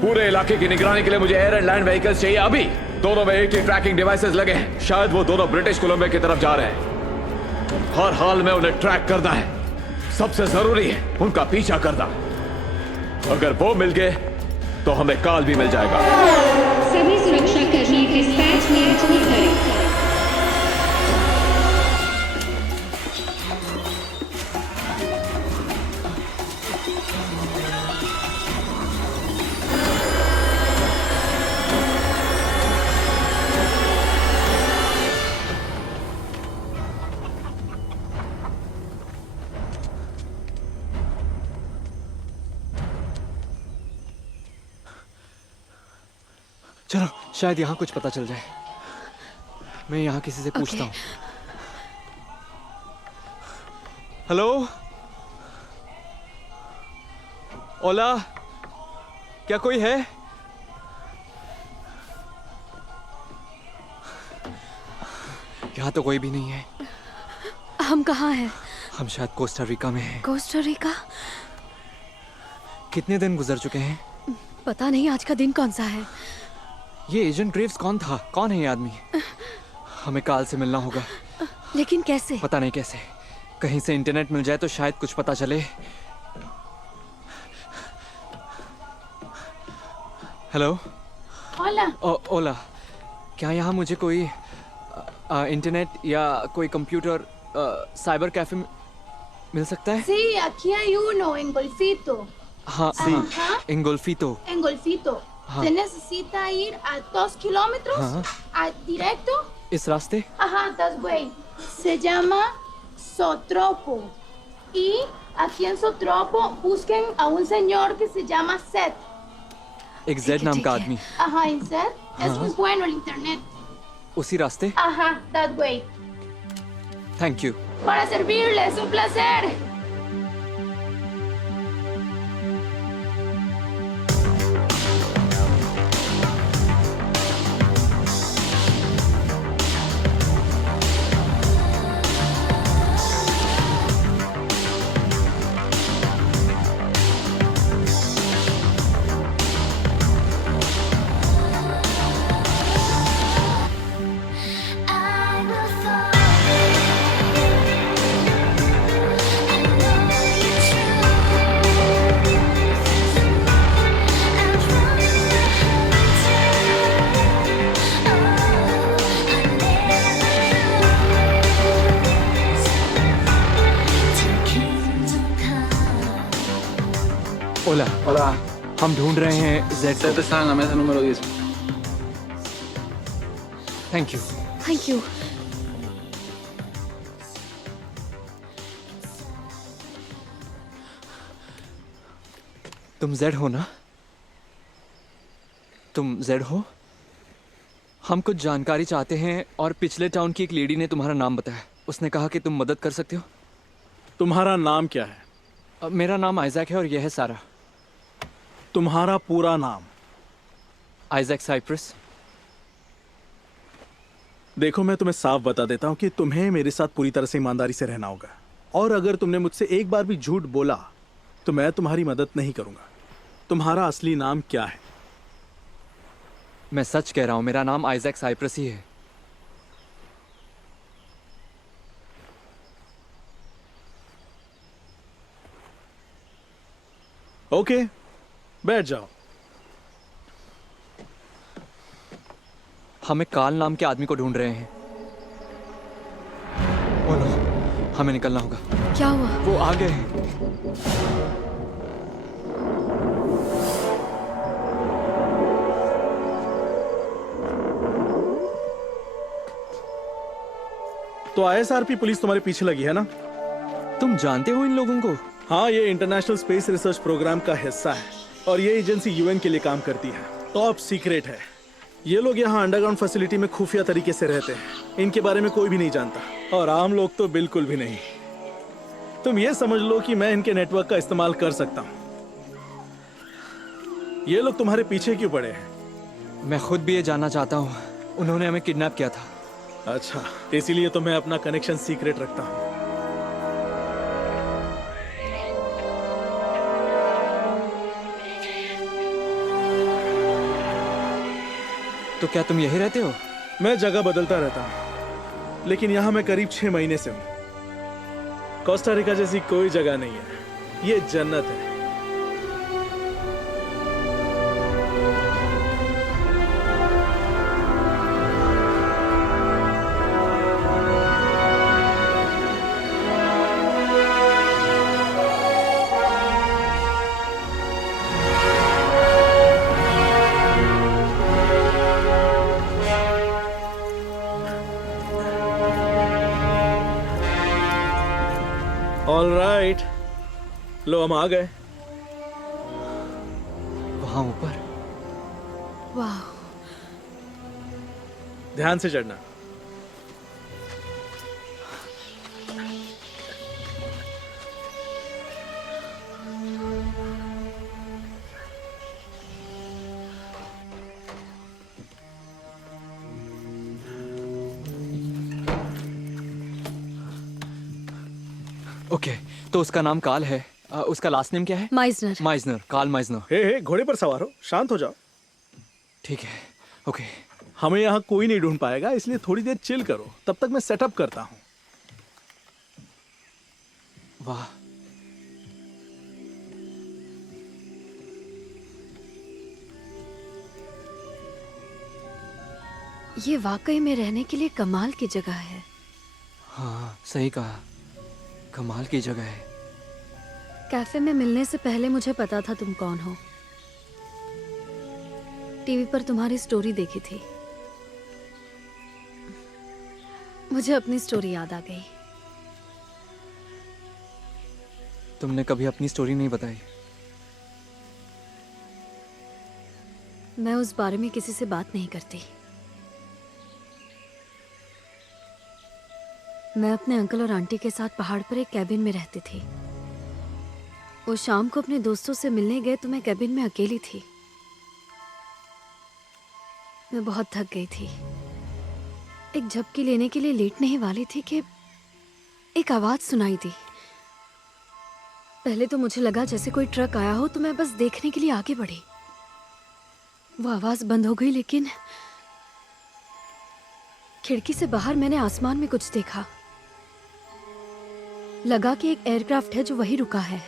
पूरे इलाके की निगरानी के लिए मुझे एयर एंड लैंड व्हीकल्स चाहिए अभी। दोनों में 80 ट्रैकिंग डिवाइसेस लगे हैं। शायद वो दोनों ब्रिटिश कोलंबिया की तरफ जा रहे हैं। हर हाल में उन्हें ट्रैक करना है। सबसे जरूरी है उनका पीछा करना। अगर वो मिल गए तो हमें काल भी मिल जाएगा। सभी सुरक्षा कर्मी डिस्पैच में रिपोर्ट करें। चलो शायद यहाँ कुछ पता चल जाए। मैं यहाँ किसी से पूछता हूँ। हेलो ओला, क्या कोई है? यहाँ तो कोई भी नहीं है। हम कहाँ हैं? हम शायद कोस्टा रिका में हैं। Costa Rica? कितने दिन गुजर चुके हैं? पता नहीं आज का दिन कौन सा है। ये एजेंट ग्रेव्स कौन था? कौन है ये आदमी? हमें काल से मिलना होगा। लेकिन कैसे? पता नहीं कैसे। कहीं से इंटरनेट मिल जाए तो शायद कुछ पता चले। हेलो ओला। ओला, क्या यहाँ मुझे कोई इंटरनेट या कोई कंप्यूटर साइबर कैफे मिल सकता है? Sí, aquí hay uno en Golfito. हाँ, Ajá. Engolfito. En Golfito. हाँ। Se necesita ir a 2 kilómetros directo. इस रास्ते? Ajá, das way. Se llama Sotropo. Y aquí en Sotropo busquen a un señor que se llama Seth. एक जेड नाम का आदमी। Ajá, en Seth. Es muy bueno el internet. उसी रास्ते? Ajá, that way. Thank you. Para servirles, un placer. ओला। ओला। हम ढूंढ रहे हैं जेड को। Sala, mesa número 10. Thank you. Thank you. तुम जेड हो ना? तुम जेड हो? हम कुछ जानकारी चाहते हैं और पिछले टाउन की एक लेडी ने तुम्हारा नाम बताया। उसने कहा कि तुम मदद कर सकते हो। तुम्हारा नाम क्या है? मेरा नाम आइजैक है और यह है सारा। तुम्हारा पूरा नाम? Isaac Cyprus. देखो, मैं तुम्हें साफ बता देता हूँ कि तुम्हें मेरे साथ पूरी तरह से ईमानदारी से रहना होगा, और अगर तुमने मुझसे एक बार भी झूठ बोला तो मैं तुम्हारी मदद नहीं करूंगा। तुम्हारा असली नाम क्या है? मैं सच कह रहा हूं, मेरा नाम आइजैक साइप्रस ही है। ओके, बैठ जाओ। हम एक काल नाम के आदमी को ढूंढ रहे हैं। ओ नो, हमें निकलना होगा। क्या हुआ? वो आ गए हैं। तो आईएसआरपी पुलिस तुम्हारे पीछे लगी है ना? तुम जानते हो इन लोगों को? हाँ, ये इंटरनेशनल स्पेस रिसर्च प्रोग्राम का हिस्सा है और ये एजेंसी यूएन के लिए काम करती है। टॉप सीक्रेट है। ये लोग यहाँ अंडरग्राउंड फैसिलिटी में खुफिया तरीके से रहते हैं। इनके बारे में कोई भी नहीं जानता और आम लोग तो बिल्कुल भी नहीं। तुम ये समझ लो कि मैं इनके नेटवर्क का इस्तेमाल कर सकता हूँ। ये लोग तुम्हारे पीछे क्यों पड़े हैं? मैं खुद भी ये जानना चाहता हूँ। उन्होंने हमें किडनैप किया था। अच्छा, इसीलिए तो मैं अपना कनेक्शन सीक्रेट रखता हूँ। तो क्या तुम यही रहते हो? मैं जगह बदलता रहता हूँ, लेकिन यहाँ मैं करीब 6 महीने से हूँ। कोस्टा रिका जैसी कोई जगह नहीं है, ये जन्नत है। ऑल राइट, लो हम आ गए। वहां ऊपर? वाह, ध्यान से चढ़ना। ओके, तो उसका नाम काल है। उसका लास्ट नेम क्या है? माइजनर। माइजनर, काल माइजनर। हे, घोड़े पर सवार हो, शांत हो जाओ। ठीक है, ओके। हमें यहाँ कोई नहीं ढूंढ पाएगा, इसलिए थोड़ी देर चिल करो, तब तक मैं सेटअप करता हूँ। वाह, ये वाकई में रहने के लिए कमाल की जगह है। हाँ, सही कहा, कमाल की जगह है। कैफे में मिलने से पहले मुझे पता था तुम कौन हो। टीवी पर तुम्हारी स्टोरी देखी थी। मुझे अपनी स्टोरी याद आ गई। तुमने कभी अपनी स्टोरी नहीं बताई। मैं उस बारे में किसी से बात नहीं करती। मैं अपने अंकल और आंटी के साथ पहाड़ पर एक कैबिन में रहती थी। वो शाम को अपने दोस्तों से मिलने गए तो मैं कैबिन में अकेली थी। मैं बहुत थक गई थी। एक झपकी लेने के लिए लेटने ही वाली थी कि एक आवाज सुनाई दी। पहले तो मुझे लगा जैसे कोई ट्रक आया हो, तो मैं बस देखने के लिए आगे बढ़ी। वो आवाज बंद हो गई, लेकिन खिड़की से बाहर मैंने आसमान में कुछ देखा। लगा कि एक एयरक्राफ्ट है जो वहीं रुका है।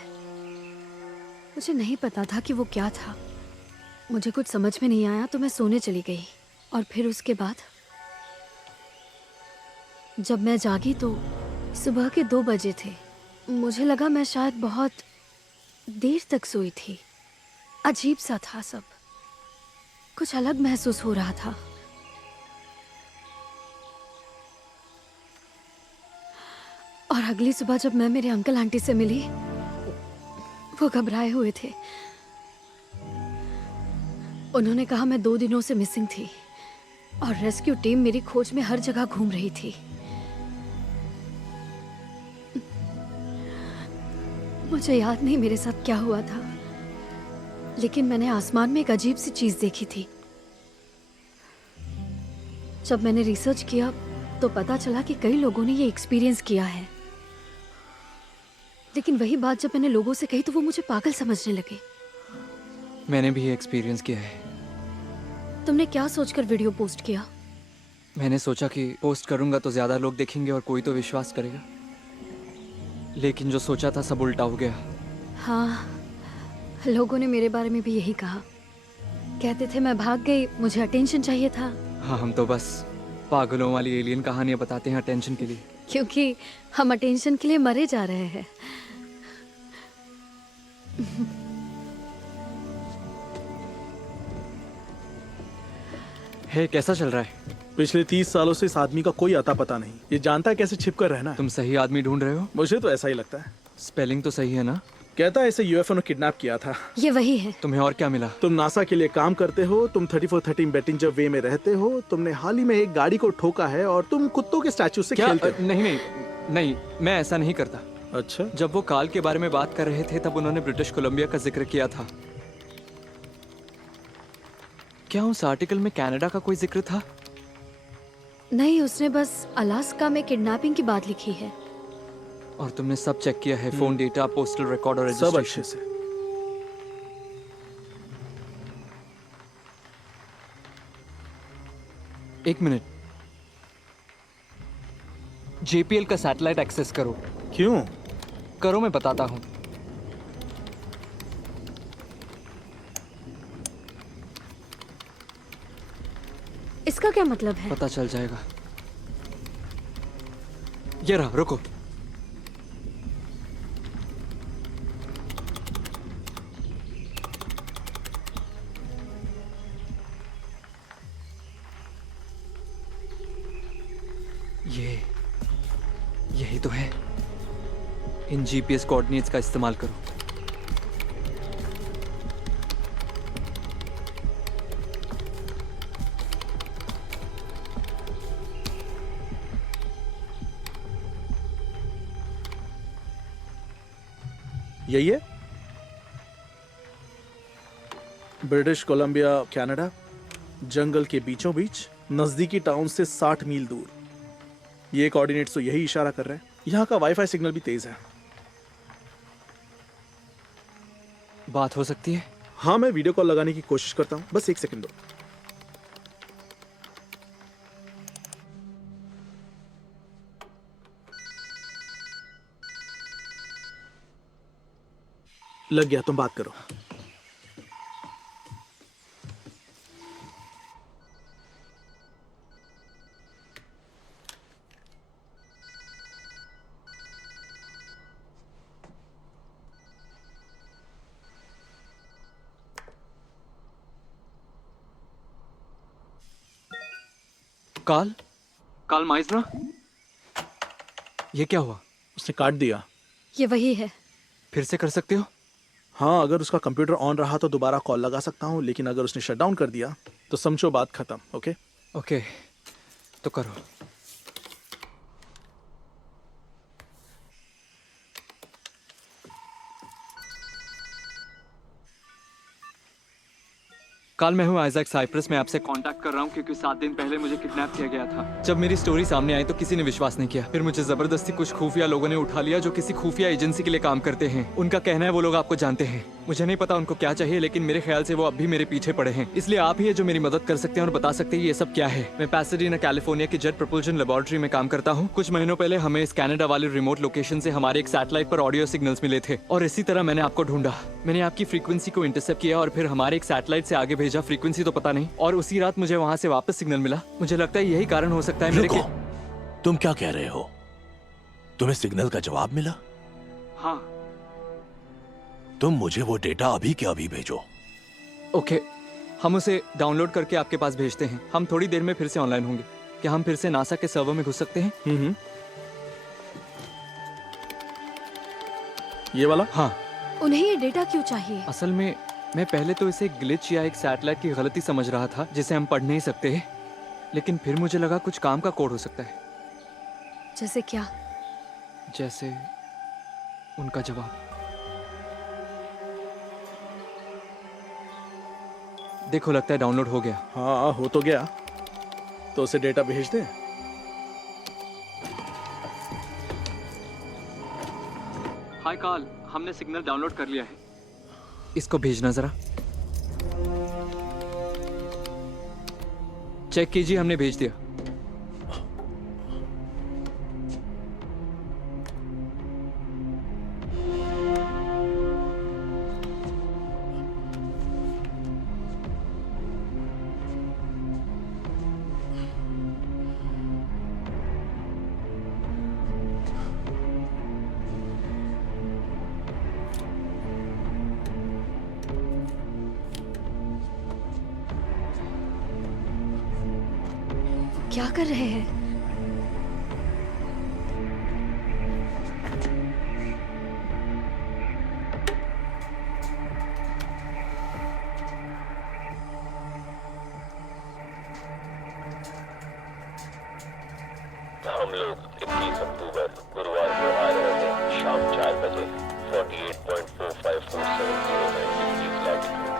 मुझे नहीं पता था कि वो क्या था। मुझे कुछ समझ में नहीं आया तो मैं सोने चली गई। और फिर उसके बाद जब मैं जागी तो सुबह के 2 बजे थे। मुझे लगा मैं शायद बहुत देर तक सोई थी। अजीब सा था सब, कुछ अलग महसूस हो रहा था। और अगली सुबह जब मैं मेरे अंकल आंटी से मिली, वो घबराए हुए थे। उन्होंने कहा मैं 2 दिनों से मिसिंग थी और रेस्क्यू टीम मेरी खोज में हर जगह घूम रही थी। मुझे याद नहीं मेरे साथ क्या हुआ था, लेकिन मैंने आसमान में एक अजीब सी चीज देखी थी। जब मैंने रिसर्च किया तो पता चला कि कई लोगों ने ये एक्सपीरियंस किया है। लेकिन वही बात जब मैंने लोगों से कही तो वो मुझे पागल समझने लगे। मैंने भी ये एक्सपीरियंस किया है। तुमने क्या सोचकर वीडियो पोस्ट किया? मैंने सोचा कि पोस्ट करूंगा तो ज्यादा लोग देखेंगे और कोई तो विश्वास करेगा, लेकिन जो सोचा था सब उल्टा हो गया। हाँ, लोगों ने मेरे बारे में भी यही कहा। कहते थे मैं भाग गई, मुझे अटेंशन चाहिए था। हाँ, हम तो बस पागलों वाली एलियन कहानियां बताते हैं अटेंशन के लिए। क्योंकि हम अटेंशन के लिए मरे जा रहे हैं। हे, कैसा चल रहा है? पिछले 30 सालों से इस आदमी का कोई अता पता नहीं। ये जानता है कैसे छिप कर रहना है। तुम सही आदमी ढूंढ रहे हो? मुझे तो ऐसा ही लगता है। स्पेलिंग तो सही है ना? कहता है इसे यूएफओ ने किडनैप किया था। ये वही है। तुम्हें और क्या मिला? तुम नासा के लिए काम करते हो, तुम 3413 बेटिंजर वे में रहते हो, तुमने हाल ही में एक गाड़ी को ठोका है और तुम कुत्तों के स्टैचू से खेलते हो। नहीं, मैं ऐसा नहीं करता। अच्छा, जब वो काल के बारे में बात कर रहे थे तब उन्होंने ब्रिटिश कोलंबिया का जिक्र किया था। क्या उस आर्टिकल में कनाडा का कोई जिक्र था? नहीं, उसने बस अलास्का में किडनैपिंग की बात लिखी है। और तुमने सब चेक किया है? फोन डेटा, पोस्टल रिकॉर्ड और सब अच्छे से। एक मिनट, जेपीएल का सैटेलाइट एक्सेस करो। क्यों? करो, मैं बताता हूं। इसका क्या मतलब है? पता चल जाएगा। ये रहा, रुको। यही तो है। इन जीपीएस कोऑर्डिनेट्स का इस्तेमाल करो। यही है ब्रिटिश कोलंबिया, कनाडा, जंगल के बीचों बीच, नजदीकी टाउन से 60 मील दूर। ये कोऑर्डिनेट्स तो यही इशारा कर रहे हैं। यहाँ का वाईफाई सिग्नल भी तेज है। बात हो सकती है? हाँ, मैं वीडियो कॉल लगाने की कोशिश करता हूँ। बस 1 सेकंड दो। लग गया, तुम बात करो। काल माइजरा, ये क्या हुआ? उसने काट दिया। ये वही है। फिर से कर सकते हो? हाँ, अगर उसका कंप्यूटर ऑन रहा तो दोबारा कॉल लगा सकता हूँ, लेकिन अगर उसने शट डाउन कर दिया तो समझो बात खत्म। ओके ओके, तो करो। कल मैं हूँ आइजैक साइप्रस। मैं आपसे कांटेक्ट कर रहा हूँ क्योंकि 7 दिन पहले मुझे किडनैप किया गया था। जब मेरी स्टोरी सामने आई तो किसी ने विश्वास नहीं किया। फिर मुझे जबरदस्ती कुछ खुफिया लोगों ने उठा लिया जो किसी खुफिया एजेंसी के लिए काम करते हैं। उनका कहना है वो लोग आपको जानते हैं। मुझे नहीं पता उनको क्या चाहिए, लेकिन मेरे ख्याल से वो अब भी मेरे पीछे पड़े हैं। इसलिए आप ही है जो मेरी मदद कर सकते हैं और बता सकते हैं ये सब क्या है। मैं पैसाडीना कैलिफोर्निया की जेट प्रपोल्शन लेबोरेटरी में काम करता हूँ। कुछ महीनों पहले हमें इस कनाडा वाले रिमोट लोकेशन से हमारे एक सैटेलाइट पर ऑडियो सिग्नल्स मिले थे और इसी तरह मैंने आपको ढूंढा। मैंने आपकी फ्रीक्वेंसी को इंटरसेप्ट किया और फिर हमारे एक सैटेलाइट से आगे भेजा। फ्रीक्वेंसी तो पता नहीं, और उसी रात मुझे वहाँ से वापस सिग्नल मिला। मुझे लगता है यही कारण हो सकता है मेरे के... तुम क्या कह रहे हो? तुम्हें सिग्नल का जवाब मिला? हाँ। तुम मुझे वो डेटा अभी के अभी भेजो। ओके, हम उसे डाउनलोड करके आपके पास भेजते हैं। हम थोड़ी देर में फिर से ऑनलाइन होंगे। क्या हम फिर से नासा के सर्वर में घुस सकते हैं? ये वाला? हाँ। उन्हें ये डेटा क्यों चाहिए? असल में मैं पहले तो इसे ग्लिच या एक सैटेलाइट की गलती समझ रहा था जिसे हम पढ़ नहीं सकते, लेकिन फिर मुझे लगा कुछ काम का कोड हो सकता है। जैसे क्या? जैसे उनका जवाब। देखो, लगता है डाउनलोड हो गया। हाँ, हो तो गया। तो उसे डेटा भेज दे। हाय काल, हमने सिग्नल डाउनलोड कर लिया है। इसको भेजना जरा। चेक कीजिए, हमने भेज दिया। क्या कर रहे हैं? हम लोग 21 अक्टूबर गुरुवार को आ रहे थे शाम 4 बजे 48.454709 degrees latitude,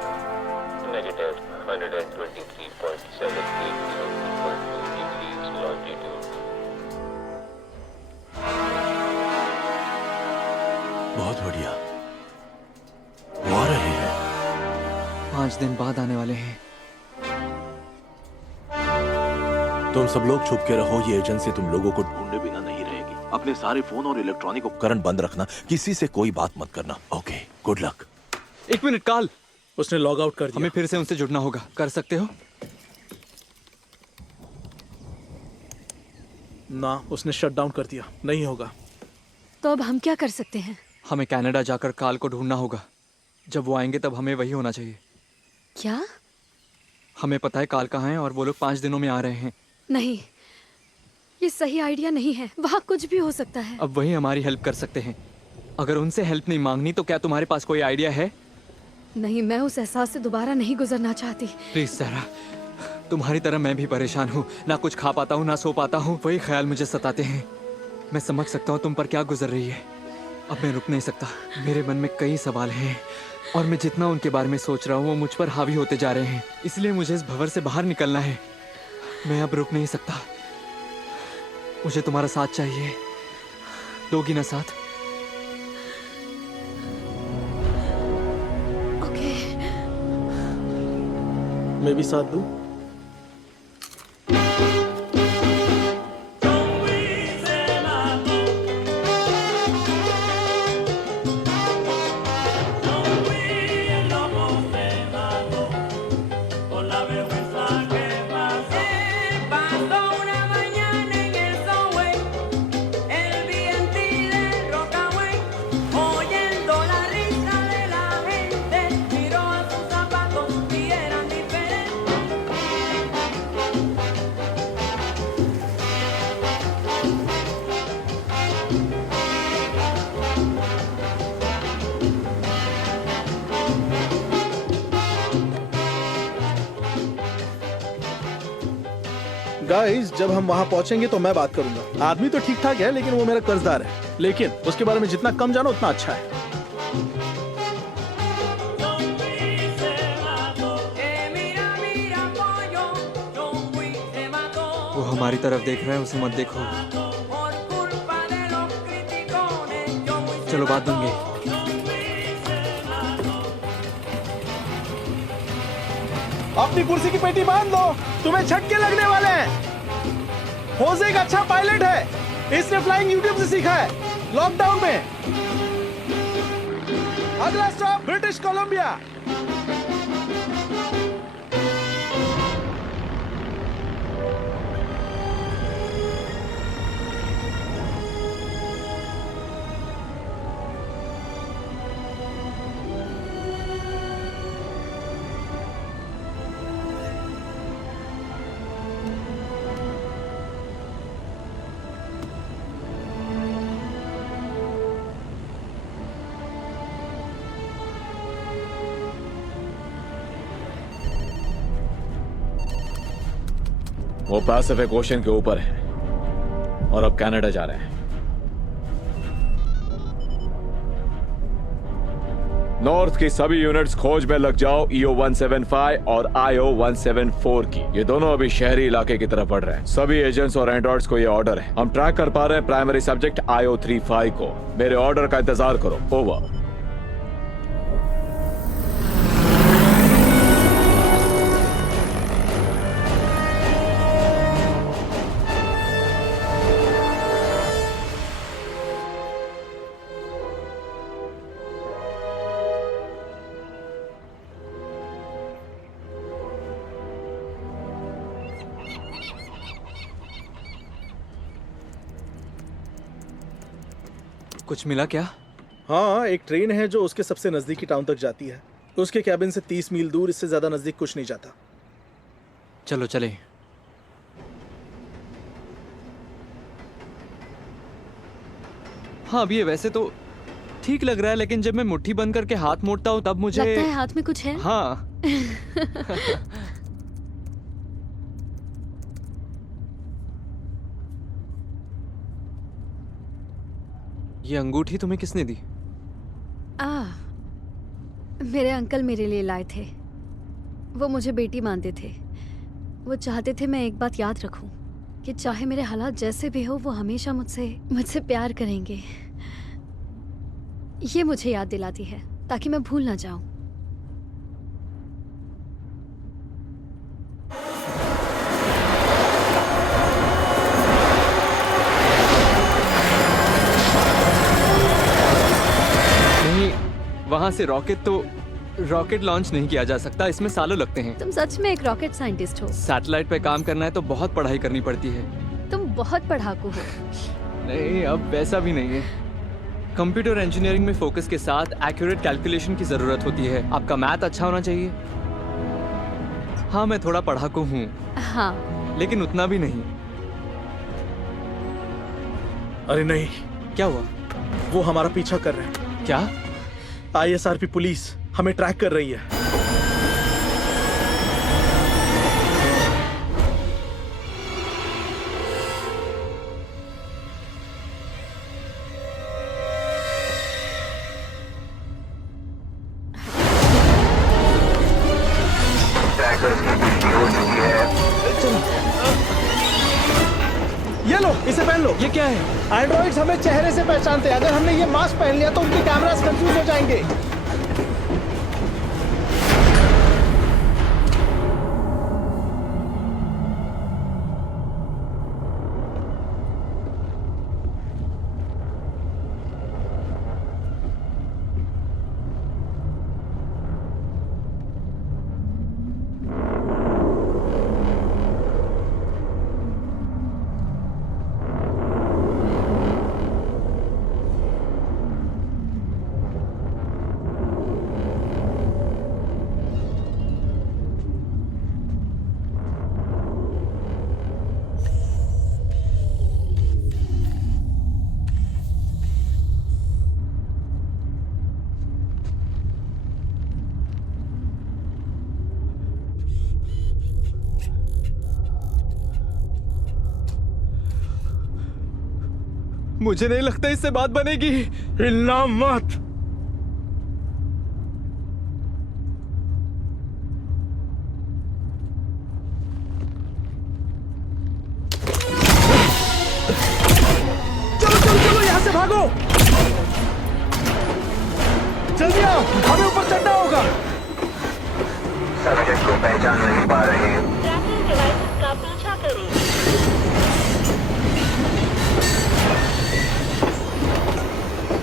negative 123.7802 degrees longitude. बहुत बढ़िया, वो आ रहे हैं। 5 दिन बाद आने वाले हैं। तुम सब लोग छुप के रहो। ये एजेंसी तुम लोगों को ढूंढे बिना नहीं रहेगी। अपने सारे फोन और इलेक्ट्रॉनिक उपकरण बंद रखना। किसी से कोई बात मत करना। Okay, good luck. 1 मिनट काल, उसने लॉग आउट कर दिया। हमें फिर से उनसे जुड़ना होगा। कर सकते हो? ना, उसने शट डाउन कर दिया। नहीं होगा। तो अब हम क्या कर सकते हैं? हमें कनाडा जाकर काल को ढूंढना होगा। जब वो आएंगे तब हमें वही होना चाहिए। क्या? हमें पता है काल कहाँ है और वो लोग 5 दिनों में आ रहे हैं। नहीं, ये सही आइडिया नहीं है। वहाँ कुछ भी हो सकता है। अब वही हमारी हेल्प कर सकते हैं। अगर उनसे हेल्प नहीं मांगनी तो क्या तुम्हारे पास कोई आइडिया है? नहीं, मैं उस एहसास से दोबारा नहीं गुजरना चाहती। प्लीज सारा, तुम्हारी तरह मैं भी परेशान हूँ। ना कुछ खा पाता हूँ, ना सो पाता हूँ। वही ख्याल मुझे सताते हैं। मैं समझ सकता हूँ तुम पर क्या गुजर रही है। अब मैं रुक नहीं सकता। मेरे मन में कई सवाल हैं और मैं जितना उनके बारे में सोच रहा हूँ वो मुझ पर हावी होते जा रहे हैं। इसलिए मुझे इस भंवर से बाहर निकलना है। मैं अब रुक नहीं सकता। मुझे तुम्हारा साथ चाहिए। दोगी ना साथ? ओके। मैं भी साथ दूं? गाइस, जब हम वहाँ पहुँचेंगे तो मैं बात करूंगा। आदमी तो ठीक ठाक है, लेकिन वो मेरा कर्जदार है। लेकिन उसके बारे में जितना कम जानो उतना अच्छा है। वो हमारी तरफ देख रहा है, उसे मत देखो। चलो बात बन गई। अपनी कुर्सी की पेटी बांध लो, तुम्हें झटके लगने वाले हैं। होज़े एक अच्छा पायलट है, इसने फ्लाइंग यूट्यूब से सीखा है लॉकडाउन में। अगला स्टॉप ब्रिटिश कोलंबिया। वो पैसिफिक ओशन के ऊपर है और अब कनाडा जा रहे हैं। नॉर्थ की सभी यूनिट्स खोज में लग जाओ, EO 175 और IO 174 की। ये दोनों अभी शहरी इलाके की तरफ बढ़ रहे हैं। सभी एजेंट्स और एंड्रॉइड्स को ये ऑर्डर है। हम ट्रैक कर पा रहे हैं प्राइमरी सब्जेक्ट IO 35 को। मेरे ऑर्डर का इंतजार करो। ओवर। कुछ मिला क्या? हाँ, एक ट्रेन है जो उसके सबसे नजदीकी टाउन तक जाती है। उसके कैबिन से 30 मील दूर, इससे ज्यादा नजदीक कुछ नहीं जाता। चलो चले। हाँ, अभी ये वैसे तो ठीक लग रहा है, लेकिन जब मैं मुट्ठी बंद करके हाथ मोड़ता हूँ तब मुझे लगता है हाथ में कुछ है। हाँ। ये अंगूठी तुम्हें किसने दी? मेरे अंकल मेरे लिए लाए थे। वो मुझे बेटी मानते थे। वो चाहते थे मैं एक बात याद रखूं कि चाहे मेरे हालात जैसे भी हो, वो हमेशा मुझसे प्यार करेंगे। ये मुझे याद दिलाती है ताकि मैं भूल ना जाऊं। वहां से रॉकेट लॉन्च नहीं किया जा सकता, इसमें सालों लगते हैं। तुम सच में एक रॉकेट साइंटिस्ट हो? सैटेलाइट पे काम करना है तो बहुत पढ़ाई करनी पड़ती है। तुम बहुत पढ़ाकू हो। नहीं, अब वैसा भी नहीं है। कंप्यूटर इंजीनियरिंग में फोकस के साथ एक्यूरेट कैलकुलेशन की जरूरत होती है। आपका मैथ अच्छा होना चाहिए। हाँ, मैं थोड़ा पढ़ाकू हूँ। हाँ, लेकिन उतना भी नहीं। अरे नहीं। क्या हुआ? वो हमारा पीछा कर रहे हैं। क्या? ISRP पुलिस हमें ट्रैक कर रही है। ये लो, इसे पहन लो। ये क्या है? एंड्रॉइड्स हमें चेहरे से पहचानते हैं। अगर हमने ये मास्क पहन लिया तो उनके कैमरास कंफ्यूज हो जाएंगे। मुझे नहीं लगता इससे बात बनेगी। हिलना मत। चलो चलो चलो यहाँ से भागो। जल्दी आओ, हमें ऊपर चढ़ना होगा। सब्जेक्ट को पहचान नहीं पा रहे। ट्रैकिंग डिवाइसेस का पीछा करें।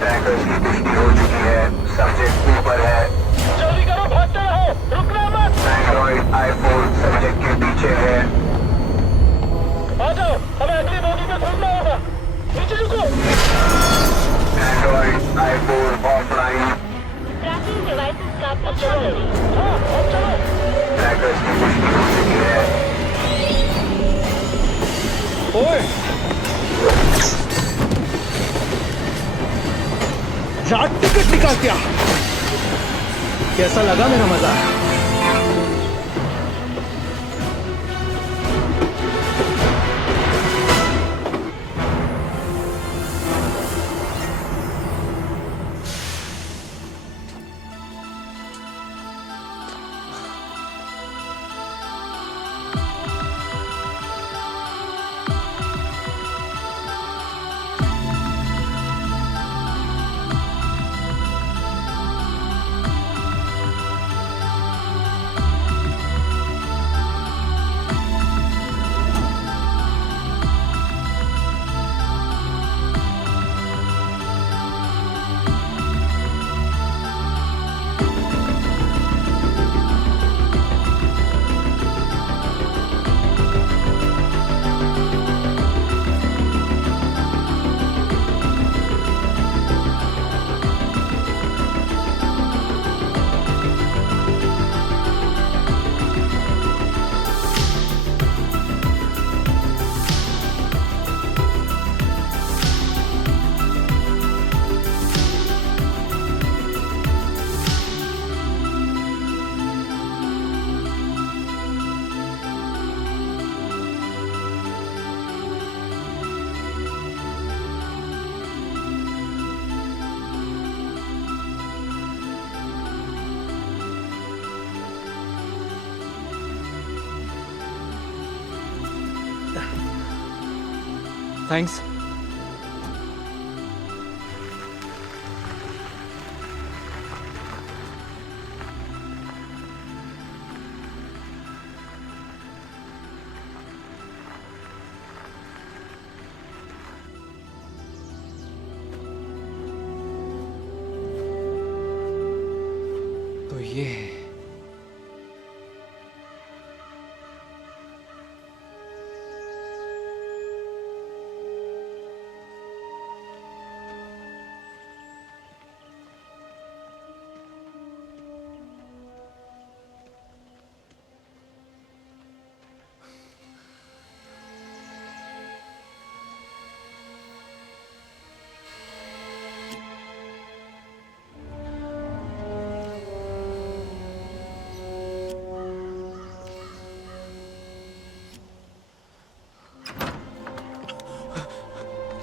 ट्रैकर्स की पुष्टि हो चुकी है। सब्जेक्ट ऊपर है। जल्दी करो, भागते रहो, रुकना मत। एंड्रॉइड आईफोन सब्जेक्ट के पीछे है। आ जाओ, हमें अगली बोगी में घूमना होगा। नीचे झुको। Android iPhone offline. Trekking devices का पीछा करें। हाँ, अब चलो। ट्रैकर्स की पुष्टि हो चुकी है। ओए, जा टिकट निकाल क्या? कैसा लगा मेरा मजा? थैंक्स। तो ये है।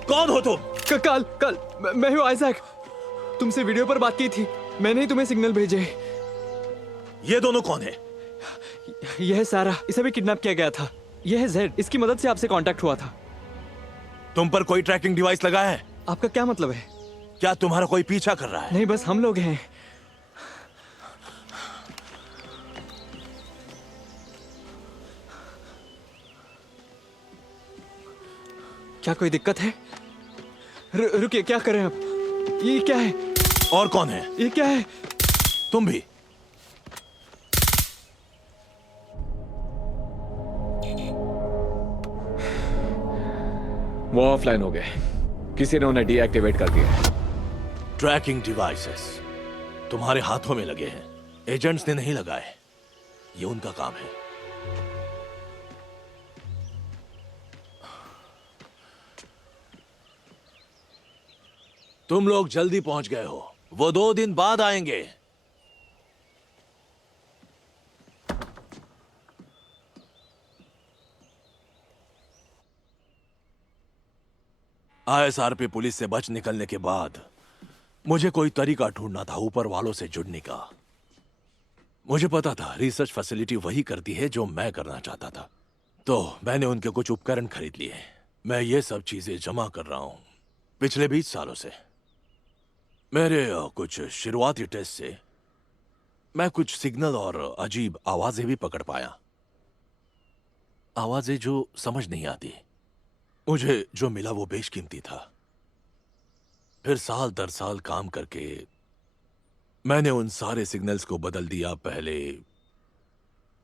कौन हो तुम? कल मैं हूँ आइजैक। तुमसे वीडियो पर बात की थी, मैंने ही तुम्हें सिग्नल भेजे। ये दोनों कौन है? यह है सारा, इसे भी किडनैप किया गया था। यह है जेड, इसकी मदद से आपसे कांटेक्ट हुआ था। तुम पर कोई ट्रैकिंग डिवाइस लगा है? आपका क्या मतलब है? क्या तुम्हारा कोई पीछा कर रहा है? नहीं, बस हम लोग हैं। क्या कोई दिक्कत है? रुकिए, क्या करें अब? ये क्या है? और कौन है? ये क्या है? तुम भी? वो ऑफलाइन हो गए, किसी ने उन्हें डीएक्टिवेट कर दिया। ट्रैकिंग डिवाइसेस तुम्हारे हाथों में लगे हैं, एजेंट्स ने नहीं लगाए। ये उनका काम है। तुम लोग जल्दी पहुंच गए हो, वो 2 दिन बाद आएंगे। आईएसआरपी पुलिस से बच निकलने के बाद मुझे कोई तरीका ढूंढना था ऊपर वालों से जुड़ने का। मुझे पता था रिसर्च फैसिलिटी वही करती है जो मैं करना चाहता था, तो मैंने उनके कुछ उपकरण खरीद लिए। मैं ये सब चीजें जमा कर रहा हूं पिछले 20 सालों से। मेरे कुछ शुरुआती टेस्ट से मैं कुछ सिग्नल और अजीब आवाजें भी पकड़ पाया, आवाजें जो समझ नहीं आती। मुझे जो मिला वो बेशकीमती था। फिर साल दर साल काम करके मैंने उन सारे सिग्नल्स को बदल दिया, पहले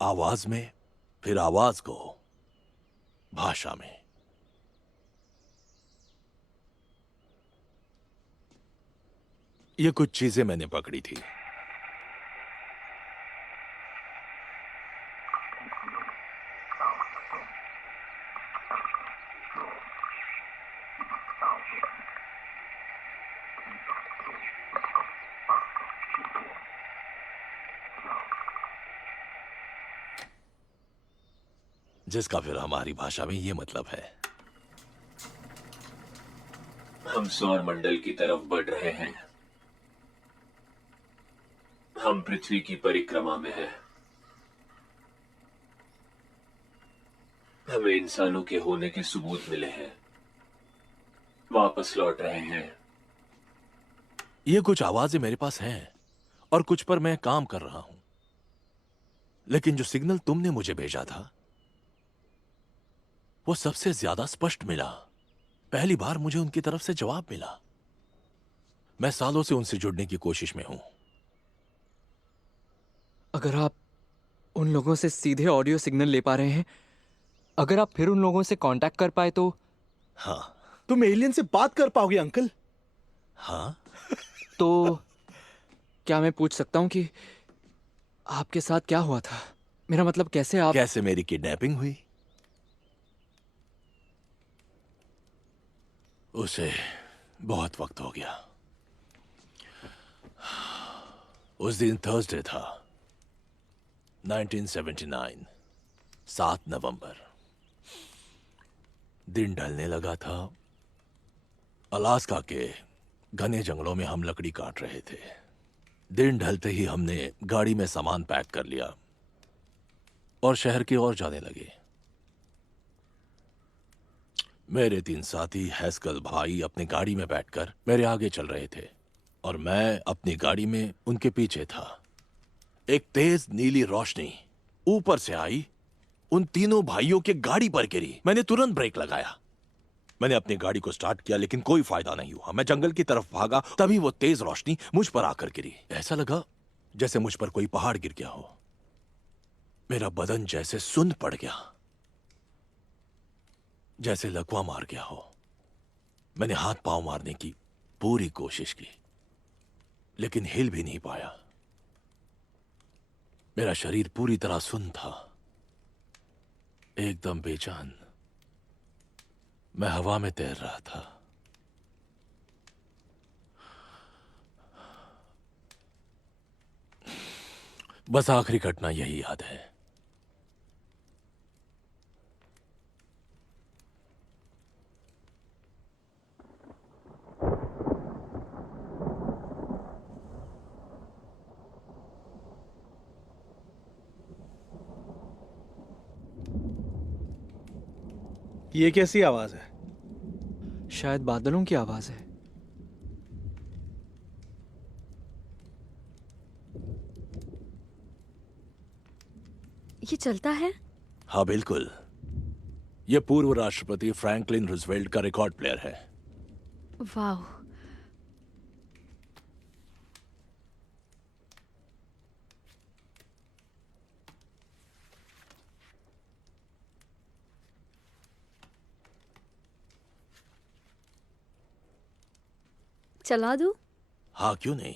आवाज में, फिर आवाज को भाषा में। ये कुछ चीजें मैंने पकड़ी थी। जिसका फिर हमारी भाषा में ये मतलब है। हम सौर मंडल की तरफ बढ़ रहे हैं। हम पृथ्वी की परिक्रमा में हैं। हमें इंसानों के होने के सबूत मिले हैं। वापस लौट रहे हैं। ये कुछ आवाजें मेरे पास हैं और कुछ पर मैं काम कर रहा हूं, लेकिन जो सिग्नल तुमने मुझे भेजा था वो सबसे ज्यादा स्पष्ट मिला। पहली बार मुझे उनकी तरफ से जवाब मिला। मैं सालों से उनसे जुड़ने की कोशिश में हूं। अगर आप उन लोगों से सीधे ऑडियो सिग्नल ले पा रहे हैं, अगर आप फिर उन लोगों से कांटेक्ट कर पाए तो। हाँ। तुम एलियन से बात कर पाओगे अंकल? हाँ। तो क्या मैं पूछ सकता हूं कि आपके साथ क्या हुआ था? मेरा मतलब कैसे मेरी किडनैपिंग हुई? उसे बहुत वक्त हो गया। उस दिन थर्सडे था, 1979, 7 नवंबर। दिन ढलने लगा था। अलास्का के घने जंगलों में हम लकड़ी काट रहे थे। दिन ढलते ही हमने गाड़ी में सामान पैक कर लिया और शहर की ओर जाने लगे। मेरे 3 साथी हैस्कल भाई अपनी गाड़ी में बैठकर मेरे आगे चल रहे थे और मैं अपनी गाड़ी में उनके पीछे था। एक तेज नीली रोशनी ऊपर से आई, उन तीनों भाइयों के गाड़ी पर गिरी। मैंने तुरंत ब्रेक लगाया। मैंने अपनी गाड़ी को स्टार्ट किया लेकिन कोई फायदा नहीं हुआ। मैं जंगल की तरफ भागा, तभी वो तेज रोशनी मुझ पर आकर गिरी। ऐसा लगा जैसे मुझ पर कोई पहाड़ गिर गया हो। मेरा बदन जैसे सुन्न पड़ गया, जैसे लकवा मार गया हो। मैंने हाथ पांव मारने की पूरी कोशिश की लेकिन हिल भी नहीं पाया। मेरा शरीर पूरी तरह सुन्न था, एकदम बेजान। मैं हवा में तैर रहा था। बस आखिरी घटना यही याद है। ये कैसी आवाज है? शायद बादलों की आवाज है। ये चलता है? हाँ बिल्कुल। यह पूर्व राष्ट्रपति फ्रैंकलिन रूजवेल्ट का रिकॉर्ड प्लेयर है। वाह। चला दूं? हाँ क्यों नहीं।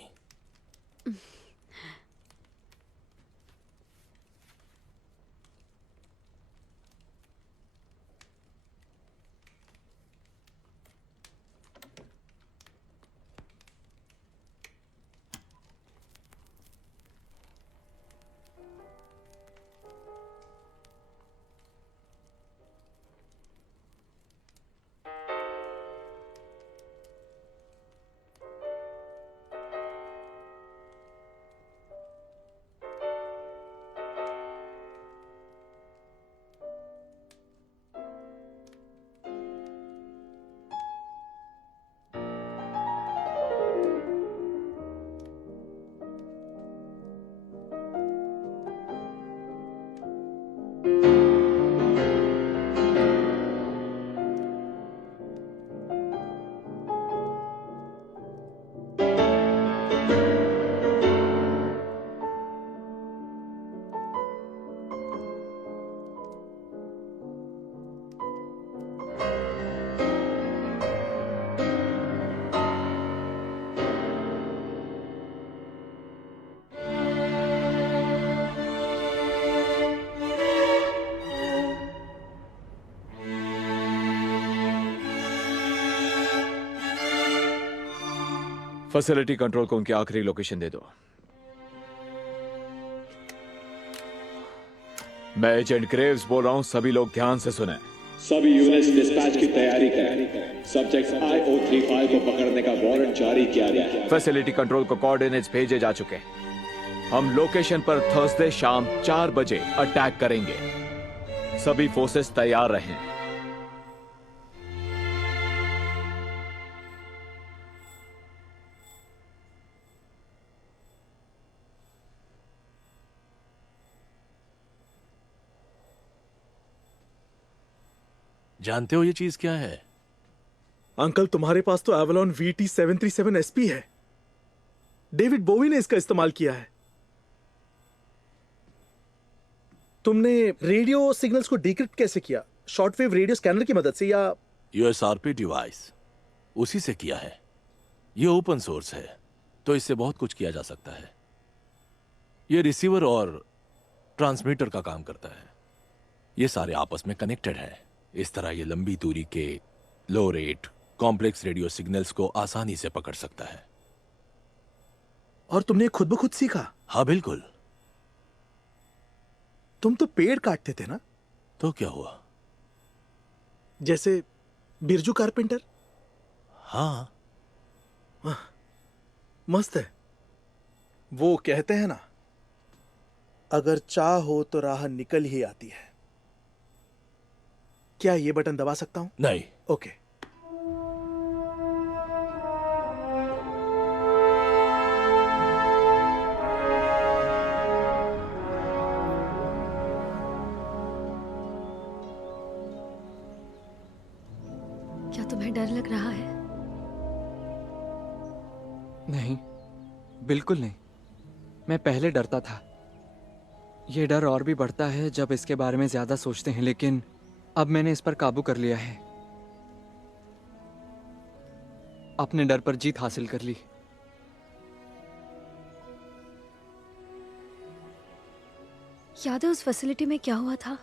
फैसिलिटी कंट्रोल को उनकी आखिरी लोकेशन दे दो। मैं एजेंट ग्रेव्स बोल रहा हूं, सभी लोग ध्यान से सुने। सभी यूनिट्स डिस्पैच की तैयारी करें। सब्जेक्ट IO35 को पकड़ने का वारंट जारी किया गया है। फैसिलिटी कंट्रोल को कोऑर्डिनेट्स भेजे जा चुके हैं। हम लोकेशन पर थर्सडे शाम 4 बजे अटैक करेंगे। सभी फोर्सेस तैयार रहें। जानते हो ये चीज क्या है? अंकल, तुम्हारे पास तो एवलॉन VT-737 SP है। डेविड बोवी ने इसका इस्तेमाल किया है। तुमने रेडियो सिग्नल्स को डिक्रिप्ट कैसे किया? शॉर्टवेव रेडियो स्कैनर की मदद से या USRP डिवाइस उसी से किया है। ये ओपन सोर्स है तो इससे बहुत कुछ किया जा सकता है। ये रिसीवर और ट्रांसमीटर का काम करता है। ये सारे आपस में कनेक्टेड हैं। इस तरह ये लंबी दूरी के लो रेट कॉम्प्लेक्स रेडियो सिग्नल्स को आसानी से पकड़ सकता है। और तुमने खुद ब खुद सीखा? हाँ बिल्कुल। तुम तो पेड़ काटते थे ना? तो क्या हुआ? जैसे बिरजू कारपेंटर? हाँ। मस्त है। वो कहते हैं ना, अगर चाह हो तो राह निकल ही आती है। क्या ये बटन दबा सकता हूं? नहीं। ओके। क्या तुम्हें डर लग रहा है? नहीं, बिल्कुल नहीं। मैं पहले डरता था। ये डर और भी बढ़ता है जब इसके बारे में ज्यादा सोचते हैं, लेकिन अब मैंने इस पर काबू कर लिया है। अपने डर पर जीत हासिल कर ली। याद है उस फैसिलिटी में क्या हुआ था?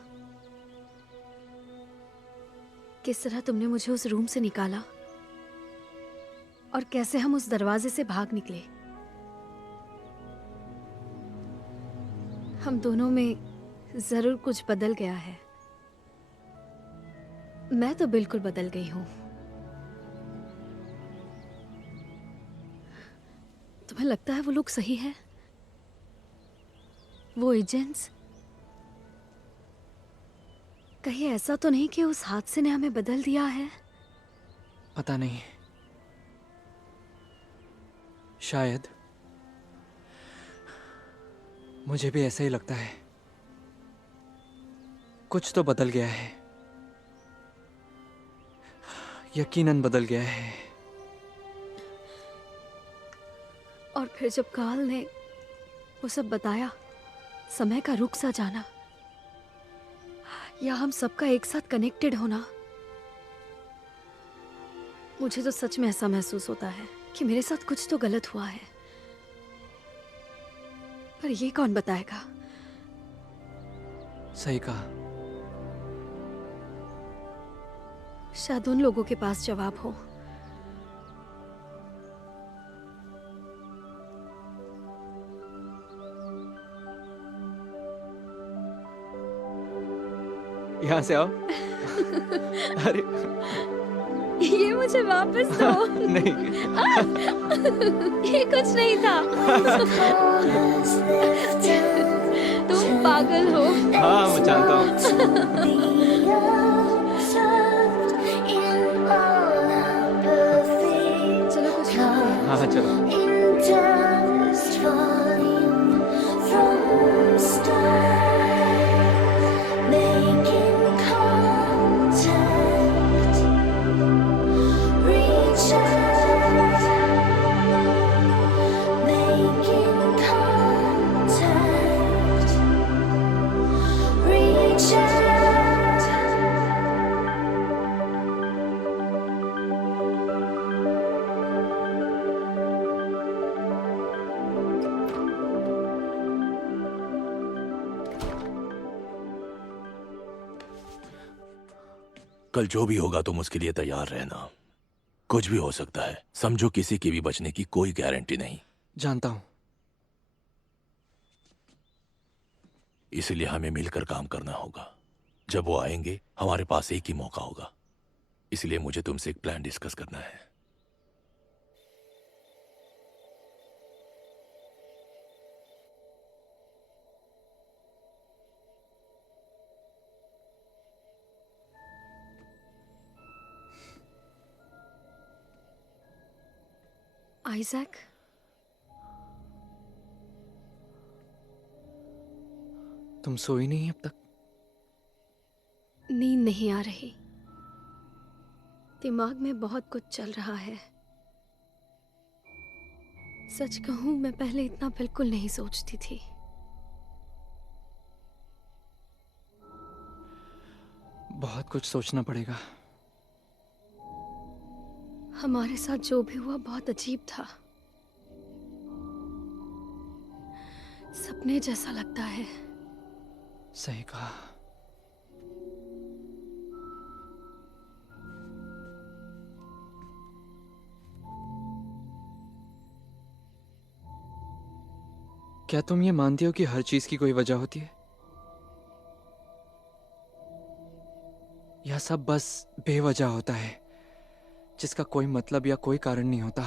किस तरह तुमने मुझे उस रूम से निकाला और कैसे हम उस दरवाजे से भाग निकले। हम दोनों में जरूर कुछ बदल गया है। मैं तो बिल्कुल बदल गई हूं। तुम्हें लगता है वो लोग सही है? वो एजेंट्स? कहीं ऐसा तो नहीं कि उस हादसे ने हमें बदल दिया है? पता नहीं, शायद। मुझे भी ऐसा ही लगता है। कुछ तो बदल गया है, यकीनन बदल गया है। और फिर जब काल ने वो सब बताया, समय का रुख सा जाना या हम सबका एक साथ कनेक्टेड होना, मुझे तो सच में ऐसा महसूस होता है कि मेरे साथ कुछ तो गलत हुआ है। पर ये कौन बताएगा? सही कहा। शायद उन लोगों के पास जवाब हो। यहाँ से आओ। अरे ये मुझे वापस दो। नहीं। ये कुछ नहीं था। तुम पागल हो। हाँ, मैं जानता हूँ। चलो कुछ खाते हैं। हाँ चलो। कल जो भी होगा तुम उसके लिए तैयार रहना। कुछ भी हो सकता है, समझो किसी के भी बचने की कोई गारंटी नहीं। जानता हूं। इसलिए हमें मिलकर काम करना होगा। जब वो आएंगे हमारे पास एक ही मौका होगा, इसलिए मुझे तुमसे एक प्लान डिस्कस करना है। आइजैक, तुम सोई नहीं अब तक? नींद नहीं आ रही। दिमाग में बहुत कुछ चल रहा है। सच कहूं, मैं पहले इतना बिल्कुल नहीं सोचती थी। बहुत कुछ सोचना पड़ेगा। हमारे साथ जो भी हुआ बहुत अजीब था। सपने जैसा लगता है। सही कहा। क्या तुम ये मानती हो कि हर चीज की कोई वजह होती है, या सब बस बेवजह होता है जिसका कोई मतलब या कोई कारण नहीं होता?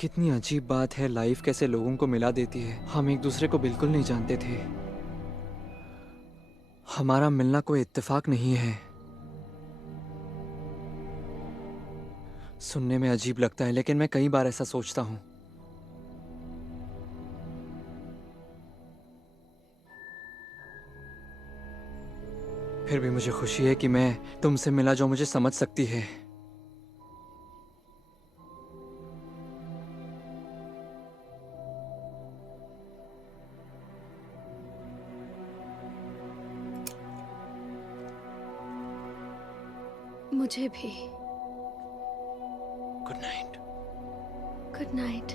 कितनी अजीब बात है, लाइफ कैसे लोगों को मिला देती है। हम एक दूसरे को बिल्कुल नहीं जानते थे। हमारा मिलना कोई इत्तेफाक नहीं है। सुनने में अजीब लगता है, लेकिन मैं कई बार ऐसा सोचता हूं। फिर भी मुझे खुशी है कि मैं तुमसे मिला जो मुझे समझ सकती है। मुझे भी। Good night. Good night.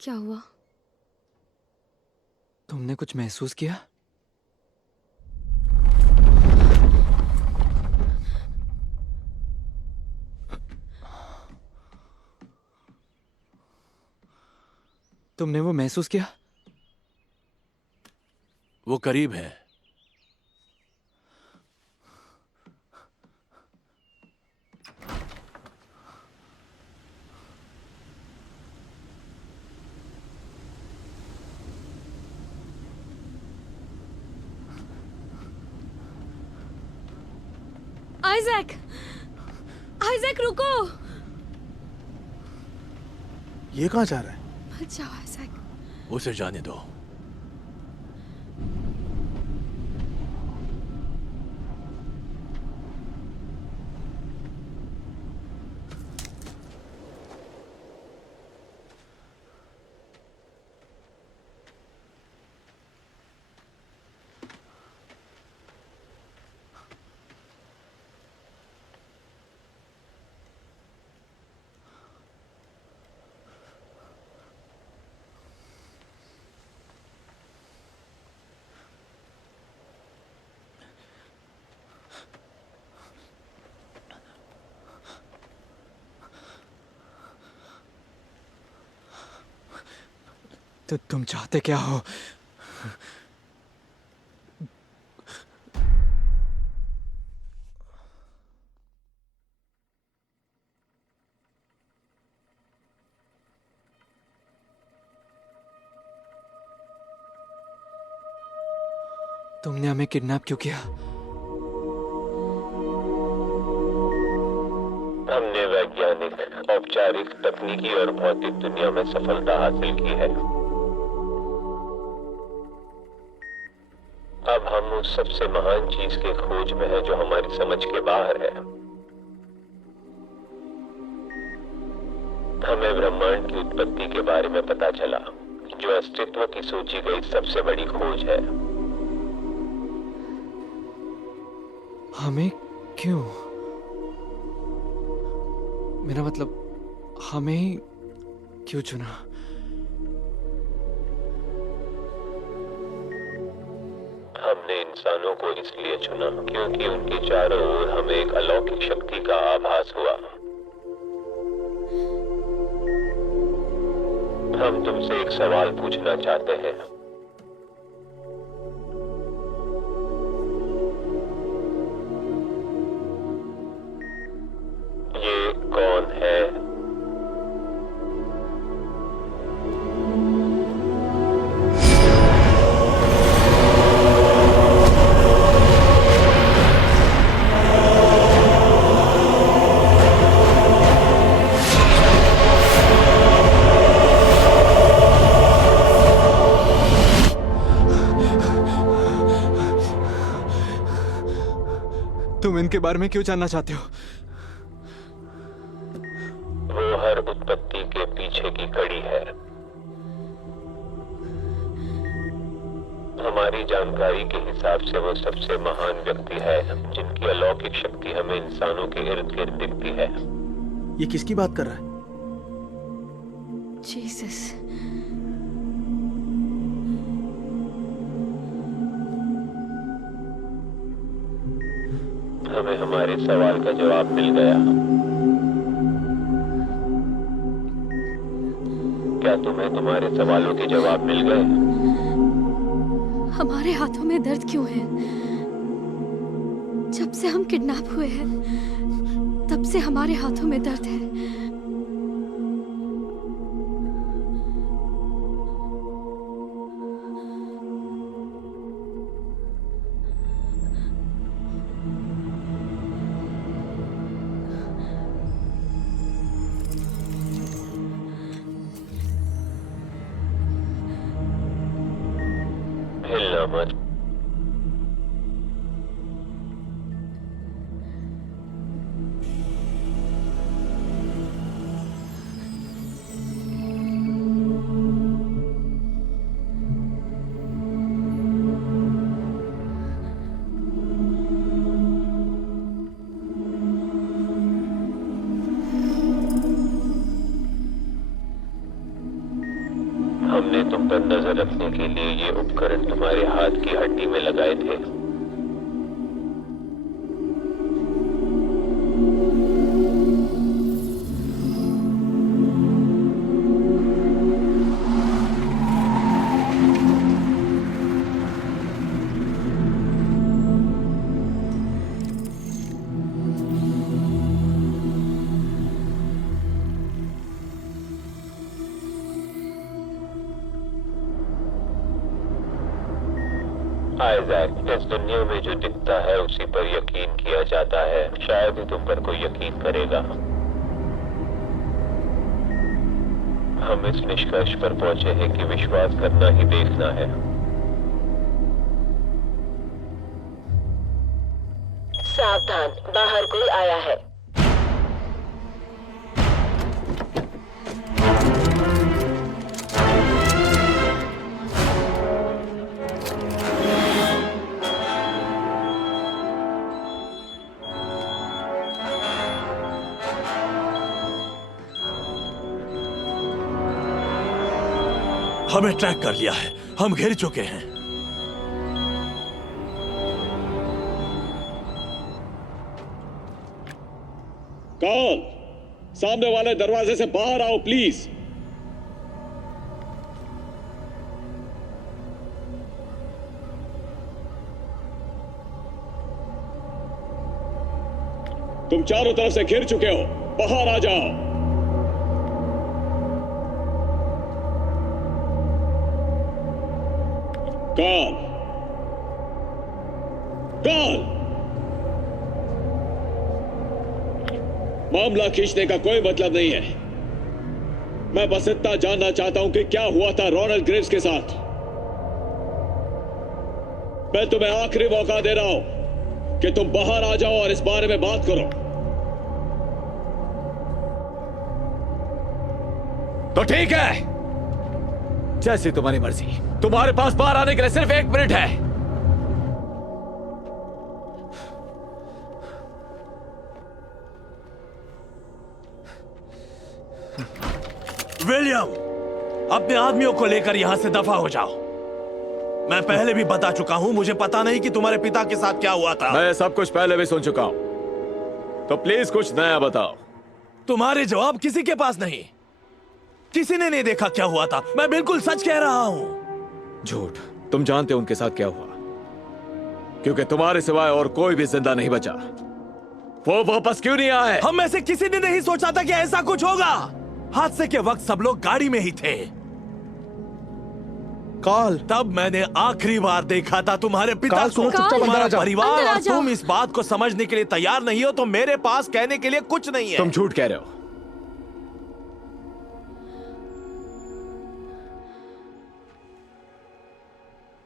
क्या हुआ? तुमने कुछ महसूस किया? तुमने वो महसूस किया? वो करीब है। आइजैक! आइजैक रुको! ये कहाँ जा रहा है? मत जाओ आइजैक। उसे जाने दो। तो तुम चाहते क्या हो? तुमने हमें किडनैप क्यों किया? हमने वैज्ञानिक औपचारिक, तकनीकी और भौतिक दुनिया में सफलता हासिल की है। अब हम उस सबसे महान चीज के खोज में हैं जो हमारी समझ के बाहर है। हमें ब्रह्मांड की उत्पत्ति के बारे में पता चला, जो अस्तित्व की सोची गई सबसे बड़ी खोज है। हमें क्यों? मेरा मतलब, हमें क्यों चुना? हमने इंसानों को इसलिए चुना क्योंकि उनके चारों ओर हमें एक अलौकिक शक्ति का आभास हुआ। हम तुमसे एक सवाल पूछना चाहते हैं। ये कौन है? तुम इनके बारे में क्यों जानना चाहते हो? वो हर उत्पत्ति के पीछे की कड़ी है। हमारी जानकारी के हिसाब से वो सबसे महान व्यक्ति है जिनकी अलौकिक शक्ति हमें इंसानों के इर्द गिर्द दिखती है। ये किसकी बात कर रहा है? जीसस। हमें हमारे सवाल का जवाब मिल गया। क्या तुम्हें तुम्हारे सवालों के जवाब मिल गए? हमारे हाथों में दर्द क्यों है? जब से हम किडनैप हुए हैं, तब से हमारे हाथों में दर्द है। हिलना मत। हमने तुम पर नजर रखने के लिए ये उपकरण तुम्हारे हाथ की हड्डी में लगाए थे। आइजैक, इस दुनिया में जो दिखता है उसी पर यकीन किया जाता है। शायद ही तुम पर कोई यकीन करेगा। हम इस निष्कर्ष पर पहुंचे हैं कि विश्वास करना ही देखना है। सावधान, बाहर कोई आया है। हमें ट्रैक कर लिया है। हम घिर चुके हैं। कौन? सामने वाले दरवाजे से बाहर आओ प्लीज। तुम चारों तरफ से घिर चुके हो, बाहर आ जाओ। कौन? कौन? मामला खींचने का कोई मतलब नहीं है। मैं बस इतना जानना चाहता हूं कि क्या हुआ था रोनाल्ड ग्रेव्स के साथ। मैं तुम्हें आखिरी मौका दे रहा हूं कि तुम बाहर आ जाओ और इस बारे में बात करो। तो ठीक है, जैसी तुम्हारी मर्जी। तुम्हारे पास बाहर आने के लिए सिर्फ 1 मिनट है। विलियम, अपने आदमियों को लेकर यहां से दफा हो जाओ। मैं पहले भी बता चुका हूं, मुझे पता नहीं कि तुम्हारे पिता के साथ क्या हुआ था। मैं सब कुछ पहले भी सुन चुका हूं, तो प्लीज कुछ नया बताओ। तुम्हारे जवाब किसी के पास नहीं। किसी ने नहीं देखा क्या हुआ था। मैं बिल्कुल सच कह रहा हूं। झूठ। तुम जानते हो उनके साथ क्या हुआ, क्योंकि तुम्हारे सिवाय और कोई भी जिंदा नहीं बचा। वो वापस क्यों नहीं आए? हम में से किसी ने नहीं सोचा था कि ऐसा कुछ होगा। हादसे के वक्त सब लोग गाड़ी में ही थे। कॉल तब मैंने आखिरी बार देखा था तुम्हारे पिता को। तुम्हारा परिवार और तुम इस बात को समझने के लिए तैयार नहीं हो तो मेरे पास कहने के लिए कुछ नहीं है। तुम झूठ कह रहे हो।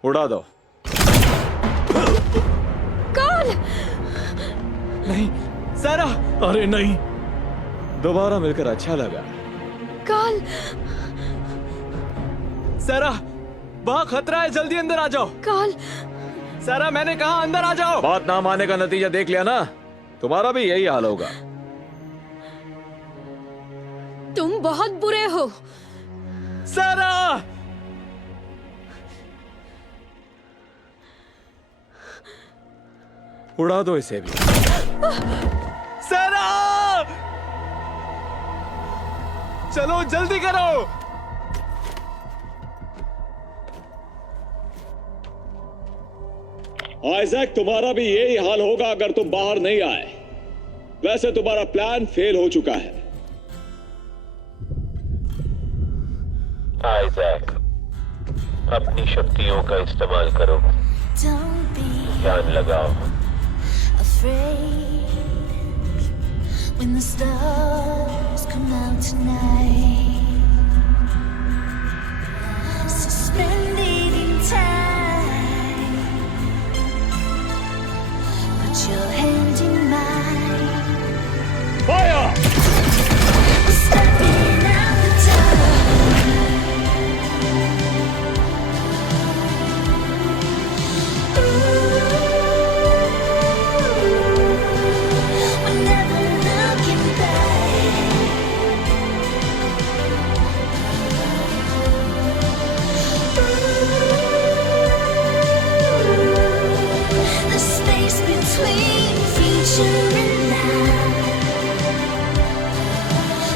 उड़ा दो। कॉल नहीं सारा। अरे नहीं, दोबारा मिलकर अच्छा लगा। कॉल सारा, वहां खतरा है, जल्दी अंदर आ जाओ। कॉल सारा, मैंने कहा अंदर आ जाओ। बात ना मानने का नतीजा देख लिया ना, तुम्हारा भी यही हाल होगा। तुम बहुत बुरे हो। सारा, उड़ा दो इसे भी। सारा, चलो जल्दी करो। आइजैक, तुम्हारा भी यही हाल होगा अगर तुम बाहर नहीं आए। वैसे तुम्हारा प्लान फेल हो चुका है। आइजैक, अपनी शक्तियों का इस्तेमाल करो, ध्यान लगाओ। When the stars come out tonight, suspended in time, put your hand in mine. Fire! We're stepping out the time. We're never looking back. The space between future and now,